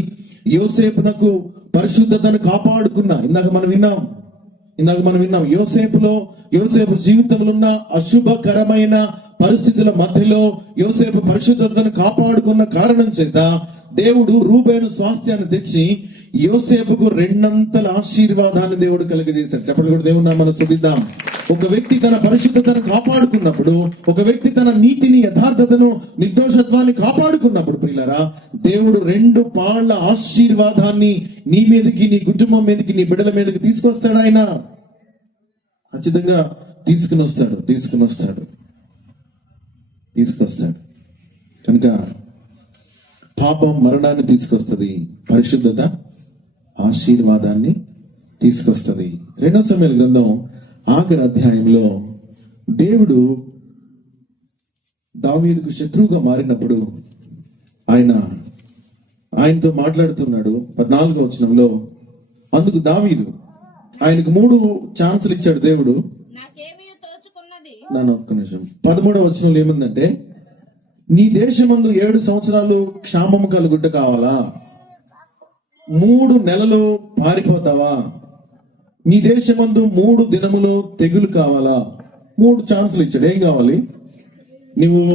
యోసేపునకు పరిశుద్ధతను కాపాడుకున్నా. ఇందాక మనం విన్నాం యోసేపు జీవితంలో ఉన్న అశుభకరమైన పరిస్థితుల మధ్యలో యోసేపు పరిశుద్ధతను కాపాడుకున్న కారణం చేత దేవుడు రూబేను స్వాస్థ్యాన్ని తెచ్చి యోసేపుకు 2 ఆశీర్వాదాన్ని దేవుడు కలుగజేశాడు. చెప్పండి కూడా దేవుడు నామమున స్తుతిద్దాం. ఒక వ్యక్తి తన పరిశుద్ధతను కాపాడుకున్నప్పుడు, ఒక వ్యక్తి తన నీతిని, యథార్థతను, నిర్దోషత్వాన్ని కాపాడుకున్నప్పుడు ప్రియులారా, దేవుడు 2 పాళ్ళ ఆశీర్వాదాన్ని నీ మీదకి, నీ కుటుంబం మీదకి, నీ బిడ్డల మీదకి తీసుకొస్తాడు. ఆయన ఖచ్చితంగా తీసుకుని వస్తాడు. కనుక పాపం మరణాన్ని తీసుకొస్తుంది, పరిశుద్ధత ఆశీర్వాదాన్ని తీసుకొస్తుంది. 2వ సమూయేలు గ్రంథం ఆఖరి అధ్యాయంలో దేవుడు దావీదుకు శత్రువుగా మారినప్పుడు ఆయన ఆయనతో మాట్లాడుతున్నాడు. 14వ వచనంలో అందుకు దావీదు, ఆయనకు 3 ఛాన్సులు ఇచ్చాడు దేవుడు. నాకేమీ తోచుకున్నది నన్ను ఒక్క నిమిషం. 13వ వచనంలో ఏముందంటే, నీ దేశమందు 7 సంవత్సరాలు క్షామము కలుగుట కావాలా? 3 నెలలు పారిపోతావా? నీ దేశమందు 3 దినములు తెగులు కావాలా? 3 ఛాన్సులు ఇచ్చాడు. ఏం కావాలి? నువ్వు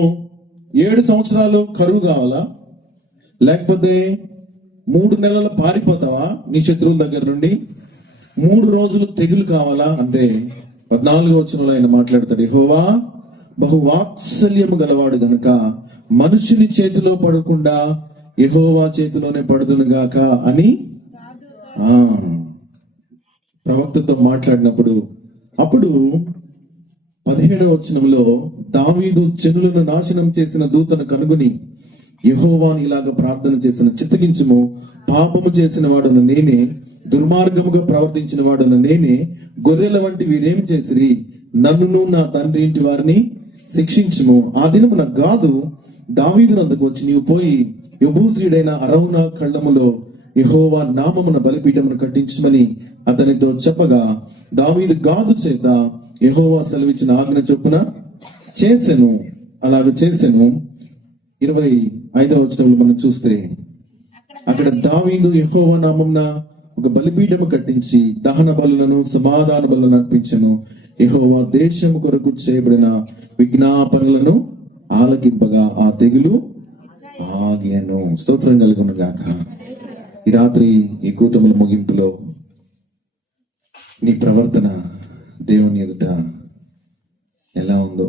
7 సంవత్సరాలు కరువు కావాలా? లేకపోతే 3 నెలలు పారిపోతావా నీ శత్రువుల దగ్గర నుండి? 3 రోజులు తెగులు కావాలా అంటే 14వ వచనంలో ఆయన మాట్లాడతాడు, యెహోవా బహు వాత్సల్యము గలవాడు గనుక మనుషుని చేతిలో పడకుండా యెహోవా చేతిలోనే పడుదును గాక అని ప్రవక్తతో మాట్లాడినప్పుడు, అప్పుడు 17వ వచనంలో దావీదు చెనులను నాశనం చేసిన దూతను కనుగొని యెహోవాను ఇలాగ ప్రార్థన చేసిన, చిత్తగించుము, పాపము చేసిన వాడును నేనే, దుర్మార్గముగా ప్రవర్తించిన వాడును నేనే, గొర్రెల వంటి వీరేమి చేసిరి, నన్నును నా తండ్రి ఇంటి వారిని శిక్షించుము. ఆ దినమున గాదు దావీదునందుకు వచ్చి, నీవు పోయి యెబూసీయుడైన అరౌనా కళ్ళములో యెహోవా నామమున బలిపీఠమును కట్టించమని అతనితో చెప్పగా, దావీదు గాదు చేత యెహోవా సెలవిచ్చిన ఆజ్ఞ చొప్పున చేసెను. అలాగ చేసెను. 25వ వచనంలో మనం చూస్తే, అక్కడ దావీదు యెహోవా నామమున ఒక బలిపీఠము కట్టించి దహన బలులను సమాధాన బలులను అర్పించెను. యెహోవా దేశము కొరకు చేయబడిన విజ్ఞాపనలను ఆలకింపగా ఆ తెగులు ఆగెను. స్తోత్రం కలుగును గాక. ఈ రాత్రి ఈ కూటముల ముగింపులో నీ ప్రవర్తన దేవుని ఎదుట ఎలా ఉందో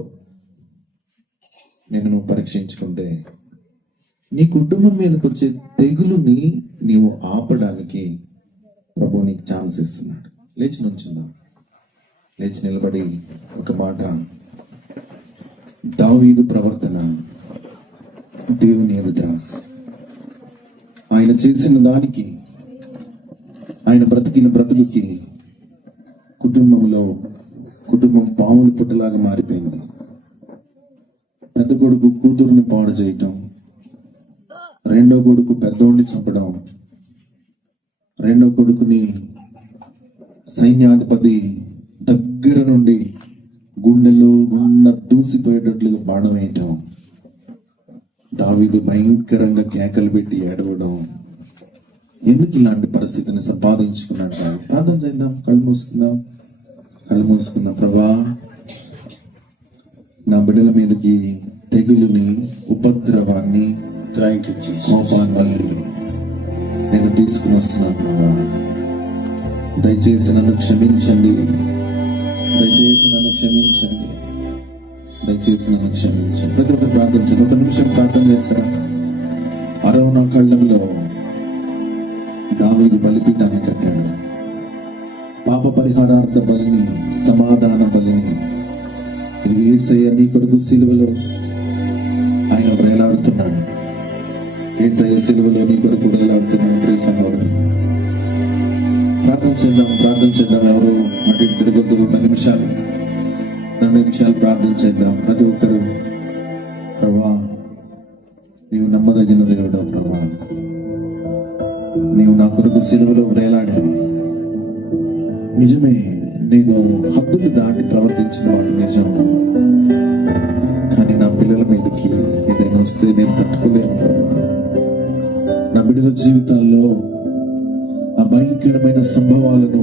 నేను నువ్వు పరీక్షించుకుంటే, నీ కుటుంబం మీదకి వచ్చే తెగులుని నీవు ఆపడానికి ప్రభు నీకు ఛాన్స్ ఇస్తున్నాడు. లేచి నుంచుందాం. లేచి నిలబడి ఒక మాట, దావీదు ప్రవర్తన దేవుని ఎదుట, ఆయన చేసిన దానికి, ఆయన బ్రతికిన బ్రతుకుకి కుటుంబం పాముల పుట్టలాగా మారిపోయింది. పెద్ద కొడుకు కూతురుని పాడు చేయటం, రెండో కొడుకు పెద్దోడిని చంపడం, రెండో కొడుకుని సైన్యాధిపతి దగ్గర నుండి గుండెల్లో ఉన్న దూసిపోయేటట్లుగా బాణం వేయటం, దావీదు భయంకరంగా కేకలు పెట్టి ఏడవడం. ఎందుకు ఇలాంటి పరిస్థితిని సంపాదించుకున్నాడు? ప్రార్థన చేద్దాం. కళ్ళు మూసుకుందాం. ప్రభా, నా బిడ్డల మీదకి తెగులుని, ఉపద్రవాన్ని, కోపాన్ని నేను తీసుకుని వస్తున్నాను ప్రభా. దయచేసి నన్ను క్షమించండి. ప్రతి ఒక్క ప్రార్థించండి. ఒక నిమిషం ప్రార్థన చేస్తారా? అరౌనా కళ్ళంలో దావీదు బలిపీఠాన్ని కట్టాడు. పాప పరిహారార్థ బలిని, సమాధాన బలిని యేసయ్య నీ కొరకు సిలువలో ఆయన వేలాడుతున్నాడు. యేసయ్య సిలువలో నీ కొరకు వేలాడుతున్నాడు. ప్రియ సహోదరుడు, ప్రార్థన చేద్దాం. ఎవరు అటు తిరగొద్దు. 2 నిమిషాలు ప్రార్థన చేద్దాం. ప్రతి ఒక్కరు, ప్రభా నీవు నమ్మదగిన దేవుడు. ప్రభా నీవు నా కొరకు సిలువలో వేలాడావు. నిజమే, నేను హద్దులు దాటి ప్రవర్తించిన వాడు నిజం. కానీ నా పిల్లల మీదకి ఏదైనా వస్తే నేను తట్టుకోలేను ప్రభా. నా బిడ్డల జీవితాల్లో ఆ భయంకరమైన సంభవాలను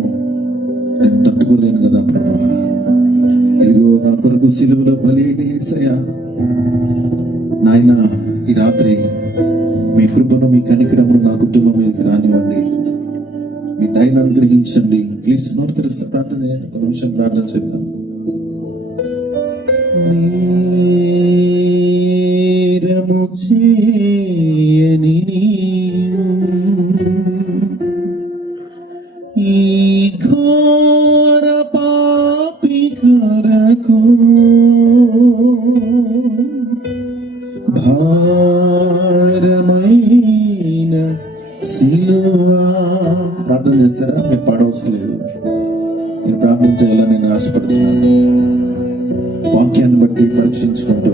నేను తట్టుకోలేను కదా ప్రభా. ఇదిగో నా కొరకు సిలువలో బలి అయిన యేసయ్యా, నాయన ఈ రాత్రి మీ కృపను, మీ కనికరమును నా కుటుంబం మీదకి రానివ్వండి. మీ దయను అనుగ్రహించండి. ప్లీజ్ నోరు తెరిస్తే ప్రార్థన చేయండి. 1 నిమిషం ప్రార్థన చేద్దాం. నేరము చేయని నీవు ఈ ఘోర పాపి కొరకు భారమైన సిలువా. ప్రార్థన చేస్తారా? మీరు పాడవలసిన లేదు. నేను ప్రార్థన చేయాలని నేను ఆశపడుతున్నాను. వాక్యాన్ని బట్టి పరీక్షించుకుంటూ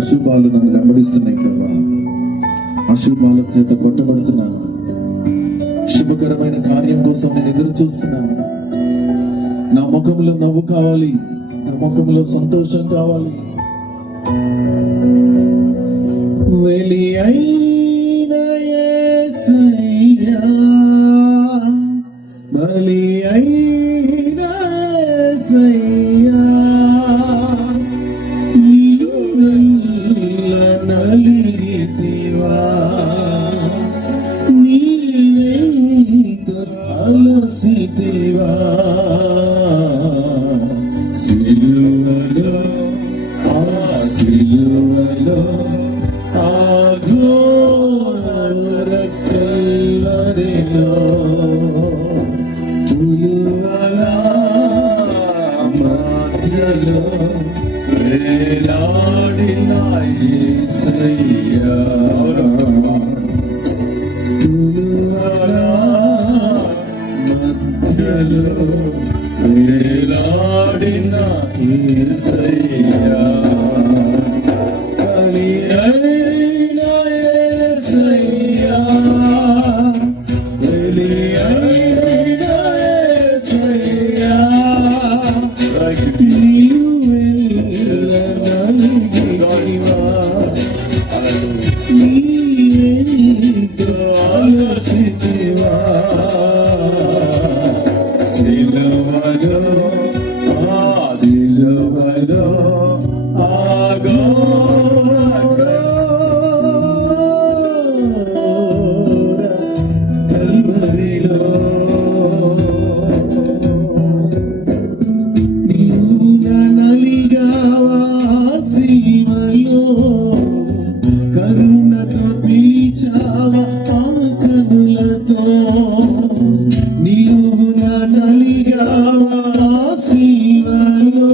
అశుభాలు నన్ను వెంబడిస్తున్నాయి ప్రభా. అశుభాల చేత కొట్టబడుతున్నాను. శుభకరమైన కార్యం కోసం నేను ఎదురు చూస్తున్నాను. నా ముఖంలో నవ్వు కావాలి, నా ముఖంలో సంతోషం కావాలి. వెలి అయిన యేసయ్యా, బలి అయిన యేసయ్యా, నీవెల్ల నలిగితివా, నీవెంత అలసితివా. సిలువలో, ఆ సిలువలో, ఆ ఘోర కల్లరిలో, ఉలువల మధ్యలో వేలాడిన యేసయ్యా, ఉలువల మధ్యలో వేలాడిన యేసయ్యా, బలి అయిన యేసయ్యా, బలి అయిన యేసయ్యా, నీవెల్ల నలిగితివా, నీవెంత అలసితివా. సిలువలో, ఆ సిలువలో, ఆ ఘోర కల్వరిలో, నీవు నలిగావా సిలువలో, కరుణతో పిలిచావా ఆ కనులతో. నీవు నలిగావా సిలువలో,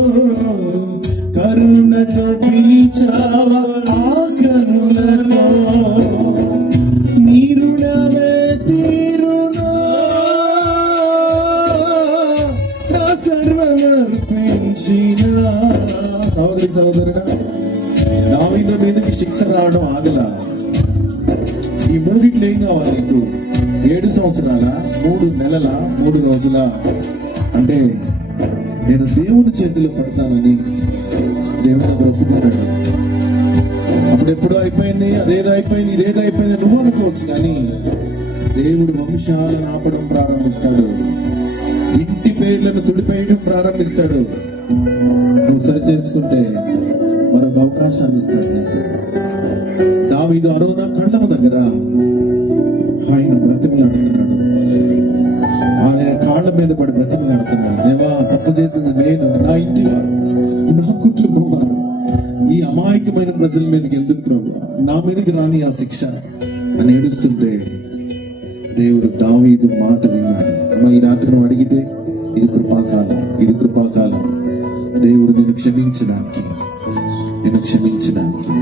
కరుణతో పిలిచావా ఆ కనులతో. నీ రుణమే తీరునా, నా సర్వమర్పించిన. సోదరి సోదరుడా, దావీదు మీదకి శిక్ష రావడం ఆగల. ఈ మూడిట్లో ఏం కావాలి నీకు? 7 సంవత్సరాల, 3 నెలల, 3 రోజుల అంటే నేను దేవుని చేతిలో పడతానని దేవుని ఒప్పుకున్నాడు. అప్పుడెప్పుడో అయిపోయింది, అదేదో అయిపోయింది, ఇదేదో అయిపోయింది నువ్వు అనుకోవచ్చు, కానీ దేవుడు వంశాలను ఆపడం ప్రారంభిస్తాడు. ఇంటి పేర్లను తుడిపేయడం ప్రారంభిస్తాడు. నువ్వు సరి చేసుకుంటే మరొక అవకాశాన్ని ఇస్తాడు నీకు. దావీదు అరవన ఖండం దగ్గర ఆయన బ్రతిమలాడుతున్నాడు. ఆయన కాళ్ళ మీద పడి బ్రతిమలాడుతున్నాడు. దేవా, తప్పు చేసింది నేను, నా ఇంటి వారు, నా కుటుంబం వారు, ఈ అమాయకమైన ప్రజల మీదకి ఎందుకు ప్రభు, నా మీదకి రాని ఆ శిక్ష అని ఏడుస్తుంటే దేవుడు దావీదు మాట విన్నాడు. అమ్మ, ఈ రాత్రి నువ్వు అడిగితే ఇది కృపాకాలం, ఇది కృపాకాలం. దేవుడు నిన్ను క్షమించడానికి, నిన్ను క్షమించడానికి,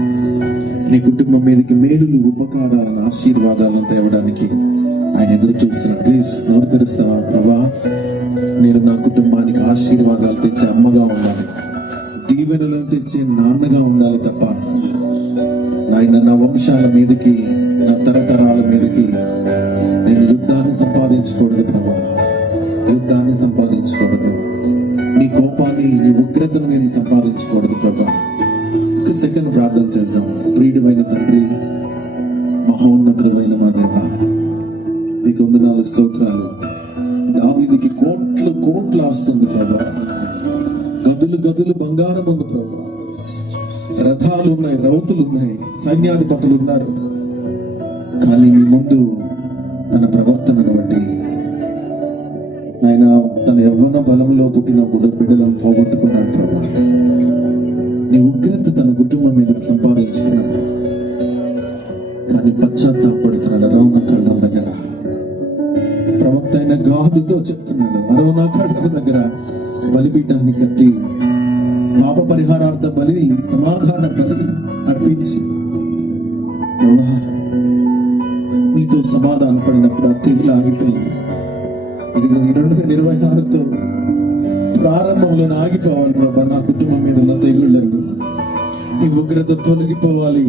నీ కుటుంబం మీదకి మేలులు, ఉపకారాలను, ఆశీర్వాదాలను తేవడానికి ఆయన ఎదురు చూస్తున్నాడు. ప్లీజ్ నోరు తెరుస్తావా? ప్రభా, నేను నా కుటుంబానికి ఆశీర్వాదాలు తెచ్చే అమ్మగా ఉండాలి, దీవెనలను తెచ్చే నాన్నగా ఉండాలి తప్ప నాయన నా వంశాల మీదకి, నా తరతరాల మీదకి నేను యుద్ధాన్ని సంపాదించకూడదు ప్రభా, యుద్ధాన్ని సంపాదించకూడదు. నీ కోపాన్ని, నీ ఉగ్రతను నేను సంపాదించకూడదు ప్రభా. ఒక సెకండ్ ప్రార్థన చేద్దాం. ప్రియుడైన తండ్రి, మహోన్నతుడైన మా దేవ, నీకు వందనాలు, స్తోత్రాలు. దావీదుకి కోట్లు కోట్లు ఆస్తుంది ప్రభా, గదులు గదులు బంగారం ఉంది ప్రభా, రథాలు ఉన్నాయి, రౌతులు ఉన్నాయి, సైన్యాధిపతులు ఉన్నారు. కానీ మీ ముందు తన ప్రవర్తనను బట్టి ఆయన తన యవ్వన బలంలో పుట్టిన బిడ్డలను పోగొట్టుకున్నాడు ప్రభా. నీ ఉగ్రత తన కుటుంబం మీద సంపాదించుకున్నాడు. కానీ పశ్చాత్తాపడుతున్నాడు. అరవన కళ్ళం దగ్గర ప్రవక్త అయిన గాదుతో చెప్తున్నాడు, అరవన కళ్ళం దగ్గర బలిపీఠాన్ని కట్టి పాప పరిహారార్థ బలి, సమాధాన బలి అర్పించి మీతో సమాధాన పడినప్పుడు ఆ తెగులు ఆగిపోయింది. ఇదిగో 2026తో ప్రారంభంలో ఆగిపోవాలి ప్రభా. నా కుటుంబం మీద ఉన్న తెగుళ్ళను, నీ ఉగ్రత తొలగిపోవాలి,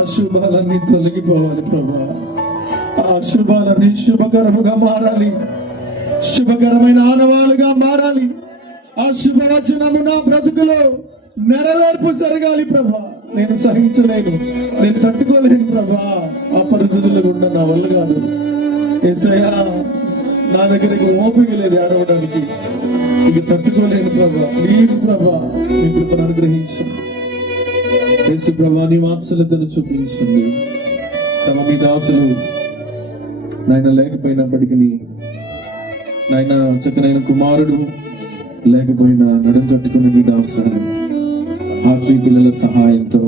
అశుభాలన్నీ తొలగిపోవాలి ప్రభా. ఆ శుభాలన్నీ శుభకరముగా మారాలి, శుభకరమైన ఆనవాలుగా మారాలి. ఆ శుభవచనము నా బ్రతుకులో నెరవేర్పు జరగాలి ప్రభా. నేను సహించలేను, నేను తట్టుకోలేను ప్రభా. ఆ పరిస్థితులు గుండా నా వల్ల కాదు. యేసయ్యా, నా దగ్గరికి ఓపిక లేదు ఏడవడానికి, ఇక తట్టుకోలేను ప్రభా. ప్లీజ్ ప్రభా, మీ కృపను అనుగ్రహించు. యేసు ప్రభా, నీ వాత్సల్యతను చూపించండి ప్రభా. మీ దాసులు నాయన లేకపోయినప్పటికీ, నాయన చక్కనైన కుమారుడు లేకపోయినా నడుం కట్టుకుని మీ దాసులను ఆత్మీయ పిల్లల సహాయంతో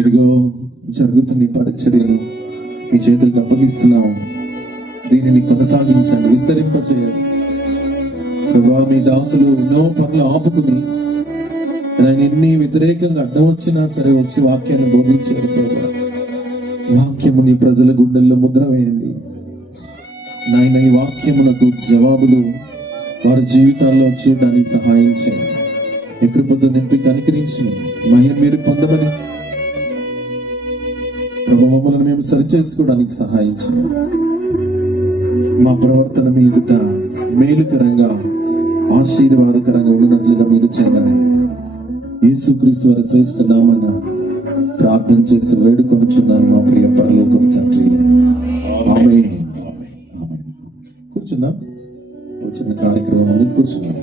ఇదిగో జరుగుతున్న ఈ పరిచర్యలు మీ చేతులకు అప్పగిస్తున్నాము. దీనిని కొనసాగించండి, విస్తరింపచేయండి ప్రభా. మీ దాసులు ఎన్నో పనులు ఆపుకుని ఆయన ఎన్ని వ్యతిరేకంగా అడ్డం వచ్చినా సరే వచ్చి వాక్యాన్ని బోధించారు ప్రభా. వాక్యము నీ ప్రజల గుండెల్లో ముద్ర వేయండి నాయన. ఈ వాక్యమునకు జవాబులు వారి జీవితాల్లో చూడడానికి సహాయం చేయండి. ఈ కృపతో నింపి కనికరించి మహిమ మీరు పొందమని ప్రభు మమ్మల్ని మేము సరిచేసుకోవడానికి సహాయం చేయండి. మా ప్రవర్తన మీ ఎదుట మేలుకరంగా ఆశీర్వాదకరంగా ఉన్నట్లుగా మీరు చేయమని యేసుక్రీస్తు వారి శ్రేష్ఠ నామన ప్రార్థన చేసి వేడుకొనుచున్నాను మా ప్రియ పరలోకపు తండ్రి. ఆమేన్. కూర్చున్నా, చిన్న కార్యక్రమం ఉంది, కూర్చున్నా.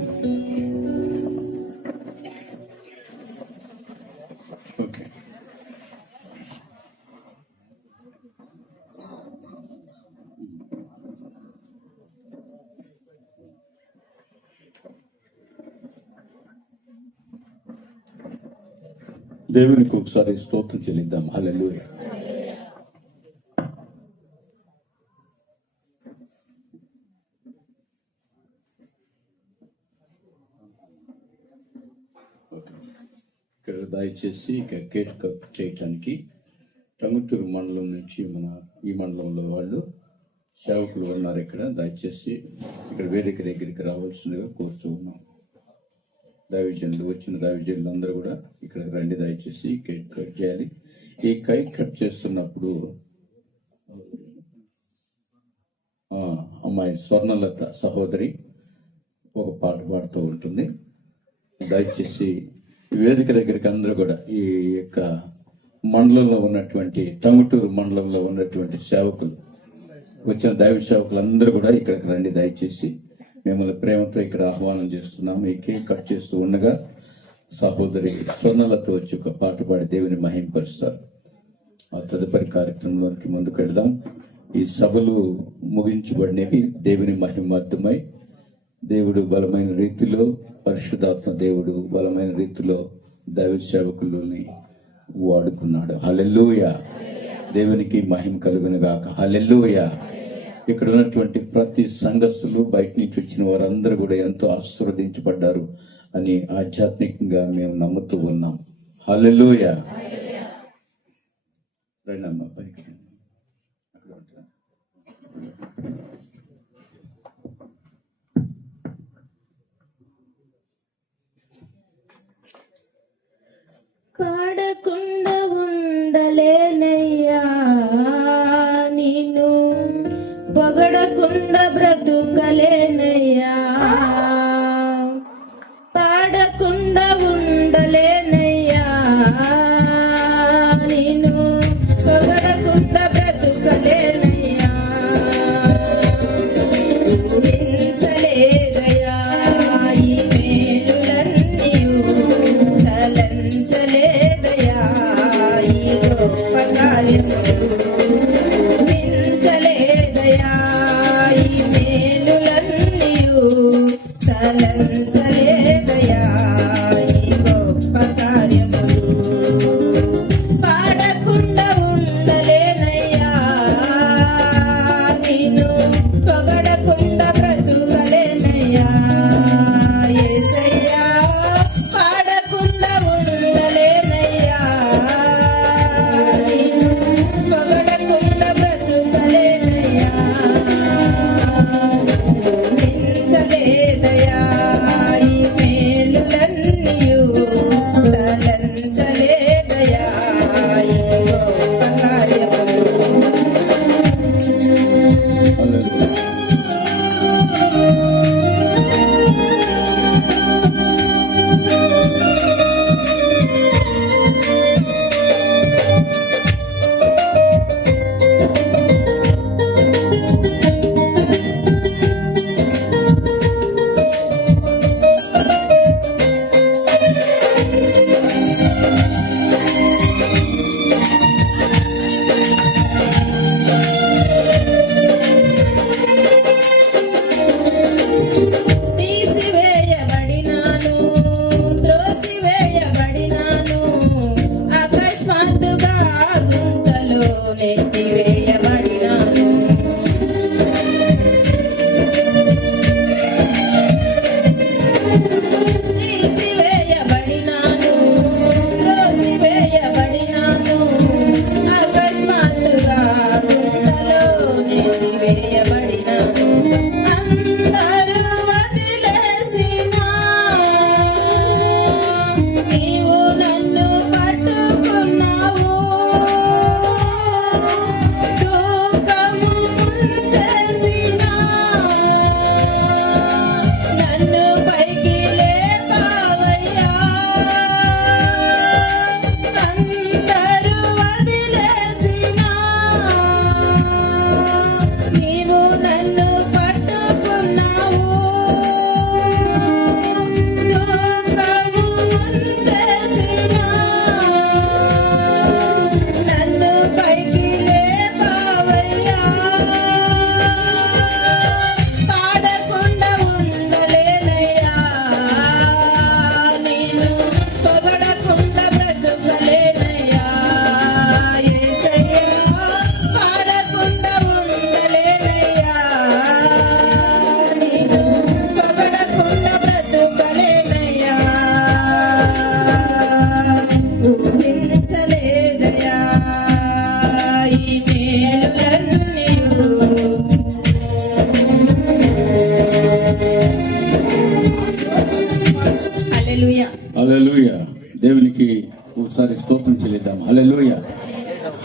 దేవునికి ఒకసారి స్తోత్రం చెల్లిద్దాం. హల్లెలూయా. ఇక్కడ దయచేసి ఇక కేక్ కట్ చేయటానికి టంగుటూరు మండలం నుంచి మన ఈ మండలంలో వాళ్ళు సేవకులు ఉన్నారు. ఇక్కడ దయచేసి ఇక్కడ వేదిక దగ్గరికి రావాల్సిందిగా కోరుతూ ఉన్నాం. దైవజనులు వచ్చిన దైవజనులు అందరూ కూడా ఇక్కడ రండి, దయచేసి కేక్ కట్ చేయాలి. ఈ కేక్ కట్ చేస్తున్నప్పుడు అమ్మాయి స్వర్ణలత సహోదరి ఒక పాట పాడుతూ ఉంటుంది. దయచేసి వేదిక దగ్గరికి అందరూ కూడా ఈ యొక్క మండలంలో ఉన్నటువంటి టంగుటూరు మండలంలో ఉన్నటువంటి సేవకులు వచ్చిన దైవ సేవకులు అందరూ కూడా ఇక్కడికి రండి. దయచేసి మిమ్మల్ని ప్రేమతో ఇక్కడ ఆహ్వానం చేస్తున్నాము. ఈ కేక్ కట్ చేస్తూ ఉండగా సహోదరి స్వర్ణలతో వచ్చి ఒక పాట పాడి దేవుని మహింపరుస్తారు. ఆ తదుపరి కార్యక్రమంలోకి ముందుకు వెళదాం. ఈ సభలు ముగించబడినవి దేవుని మహిమార్థమై. దేవుడు బలమైన రీతిలో, పరిశుద్ధాత్మ దేవుడు బలమైన రీతిలో దైవ సేవకులని వాడుకున్నాడు. హల్లెలూయా. దేవునికి మహిమ కలుగును గాక. హల్లెలూయా. ఇక్కడ ఉన్నటువంటి ప్రతి సంఘస్థులు, బయట నుంచి వచ్చిన వారందరూ కూడా ఎంతో ఆశీర్వదించబడ్డారు అని ఆధ్యాత్మికంగా మేము నమ్ముతూ ఉన్నాం. హల్లెలూయా. రండమ్మ పైకి. పాడకుండా ఉండలేనయ్యా, నిన్ను పొగడకుండా బ్రతుకలేనయ్యా. పాడకుండా ఉండలేనయ్యా, నిన్ను పొగడకుండా బ్రతుకలేనయ్యా. ఊహించలేదయ్యా ఈ మేలులన్నీయు, తలంచలేదయ్యా ఈ గొప్ప కార్యములు. ఊహించలేదయ్యా ఈ మేలులన్నీయు, తలంచలేదయ్యా ఈ గొప్ప కార్యములు. పాడకుండా ఉండలేనయ్యా, నిన్ను పొగడకుండా హల్లెలూయ. దేవునికి ఒకసారి స్తోత్రం చెల్లిద్దాం. హల్లెలూయ.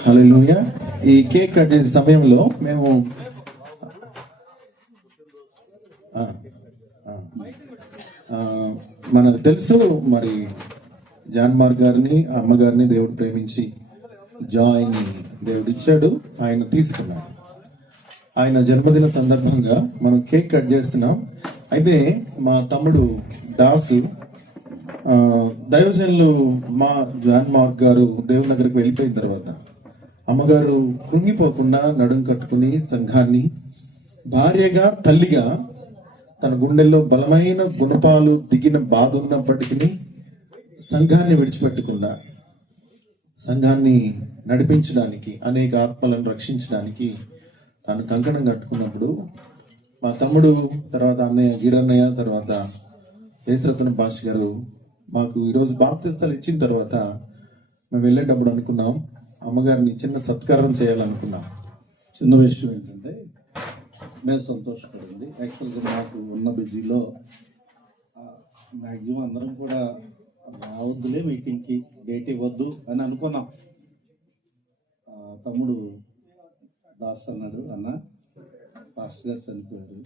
హల్లెలూయా. ఈ కేక్ కట్ చేసే సమయంలో మేము ఆ, ఆ, ఆ, మనకు తెలుసు మరి జాన్మార్ గారిని అమ్మగారిని దేవుడు ప్రేమించి జాయ్ని దేవుడు ఇచ్చాడు, ఆయన తీసుకున్నాడు. ఆయన జన్మదిన సందర్భంగా మనం కేక్ కట్ చేస్తున్నాం. అయితే మా తమ్ముడు దాసు దైవజనులు మా జాన్మార్ గారు దేవుని దగ్గరికి వెళ్ళిపోయిన తర్వాత అమ్మగారు కృంగిపోకుండా నడుం కట్టుకుని సంఘాన్ని భార్యగా తల్లిగా తన గుండెల్లో బలమైన గుణపాలు దిగిన బాధ ఉన్నప్పటికీ సంఘాన్ని విడిచిపెట్టకుండా సంఘాన్ని నడిపించడానికి అనేక ఆత్మలను రక్షించడానికి తాను కంకణం కట్టుకున్నప్పుడు మా తమ్ముడు తర్వాత అన్నయ్య వీరన్నయ్య తర్వాత యేసరత్న భాష గారు మాకు ఈరోజు బాప్తిస్తాలు ఇచ్చిన తర్వాత మేము వెళ్ళేటప్పుడు అనుకున్నాం అమ్మగారిని చిన్న సత్కారం చేయాలనుకున్నాం. చిన్న విషయం ఏంటంటే మేము సంతోషపడింది. యాక్చువల్గా మాకు ఉన్న బిజీలో మ్యాక్సిమం అందరం కూడా రావద్దులే మీటింగ్కి, డేట్ ఇవ్వద్దు అని అనుకున్నాం. తమ్ముడు దాస్ అన్నాడు, అన్న పాస్టర్ గారు చనిపోయారు,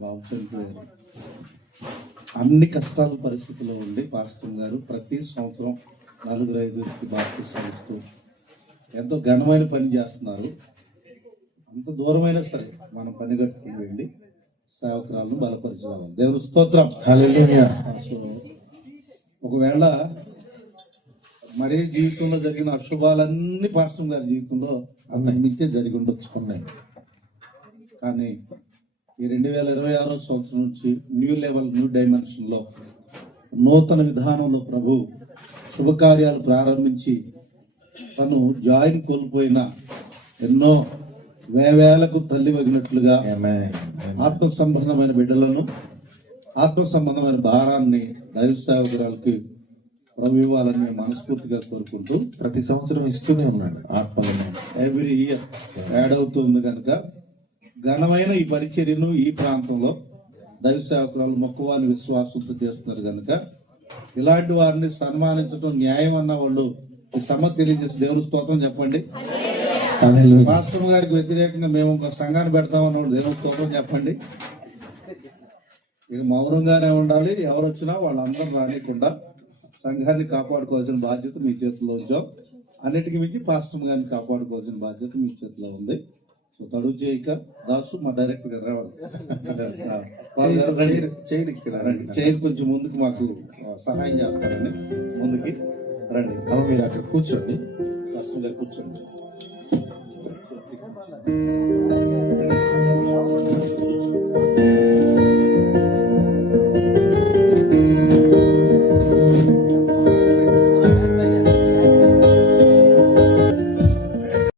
బాబు చనిపోయారు, అన్ని కష్టాల పరిస్థితిలో ఉండి పాస్టర్ గారు ప్రతి సంవత్సరం 4-5కి బాప్తిస్తాలు ఇస్తూ ఎంతో ఘనమైన పని చేస్తున్నారు. అంత దూరమైనా సరే మనం పని కట్టుకుని వెళ్ళి సేవకురాలను బలపరచాలి. దేవుని స్తోత్రం. హల్లెలూయా. సో ఒకవేళ మరీ జీవితంలో జరిగిన అశుభాలన్నీ పాస్టర్ గారి జీవితంలో అంతకుమించే జరిగి ఉండొచ్చు ఉన్నాయి. కానీ ఈ 2026 సంవత్సరం నుంచి న్యూ లెవెల్, న్యూ డైమెన్షన్ లో నూతన విధానంలో ప్రభు శుభకార్యాలు ప్రారంభించి తను జాయిన్ కోల్పోయిన ఎన్నో వేవేలకు తల్లి వగినట్లుగా ఆత్మ సంబంధమైన బిడ్డలను, ఆత్మ సంబంధమైన భారాన్ని దైవ సేవకురాలకి ప్రభు ఇవ్వాలని మేము మనస్ఫూర్తిగా కోరుకుంటూ ప్రతి సంవత్సరం ఇస్తూనే ఉన్నాడు ఆత్మలను. ఎవ్రీ ఇయర్ యాడ్ అవుతుంది కనుక ఘనమైన ఈ పరిచర్యను ఈ ప్రాంతంలో దైవ సేవకురాలు మొక్కువాని విశ్వాసంతో చేస్తున్నారు కనుక ఇలాంటి వారిని సన్మానించడం న్యాయం అన్న వాళ్ళు ఈ సమ్మతి తెలియజేసి దేవుని స్తోత్రం చెప్పండి. హల్లెలూయా. రాష్ట్రం గారికి వ్యతిరేకంగా మేము ఒక సంఘాన్ని పెడతామన్న వాళ్ళు దేవుని స్తోత్రం చెప్పండి. ఇక మౌనంగానే ఉండాలి. ఎవరు వచ్చినా వాళ్ళందరూ రానికుండా సంఘాన్ని కాపాడుకోవాల్సిన బాధ్యత మీ చేతిలో ఉంచాం. అన్నిటికీ మించి పాస్టర్ గారిని కాపాడుకోవాల్సిన బాధ్యత మీ చేతిలో ఉంది. సో తడుగు చేయక దాసు మా డైరెక్టర్ గారు రావాలి. చైర్ కొంచెం ముందుకు మాకు సహాయం చేస్తారని ముందుకి రండి. మీరు అక్కడ కూర్చోండి. పాస్టర్ గారు కూర్చోండి.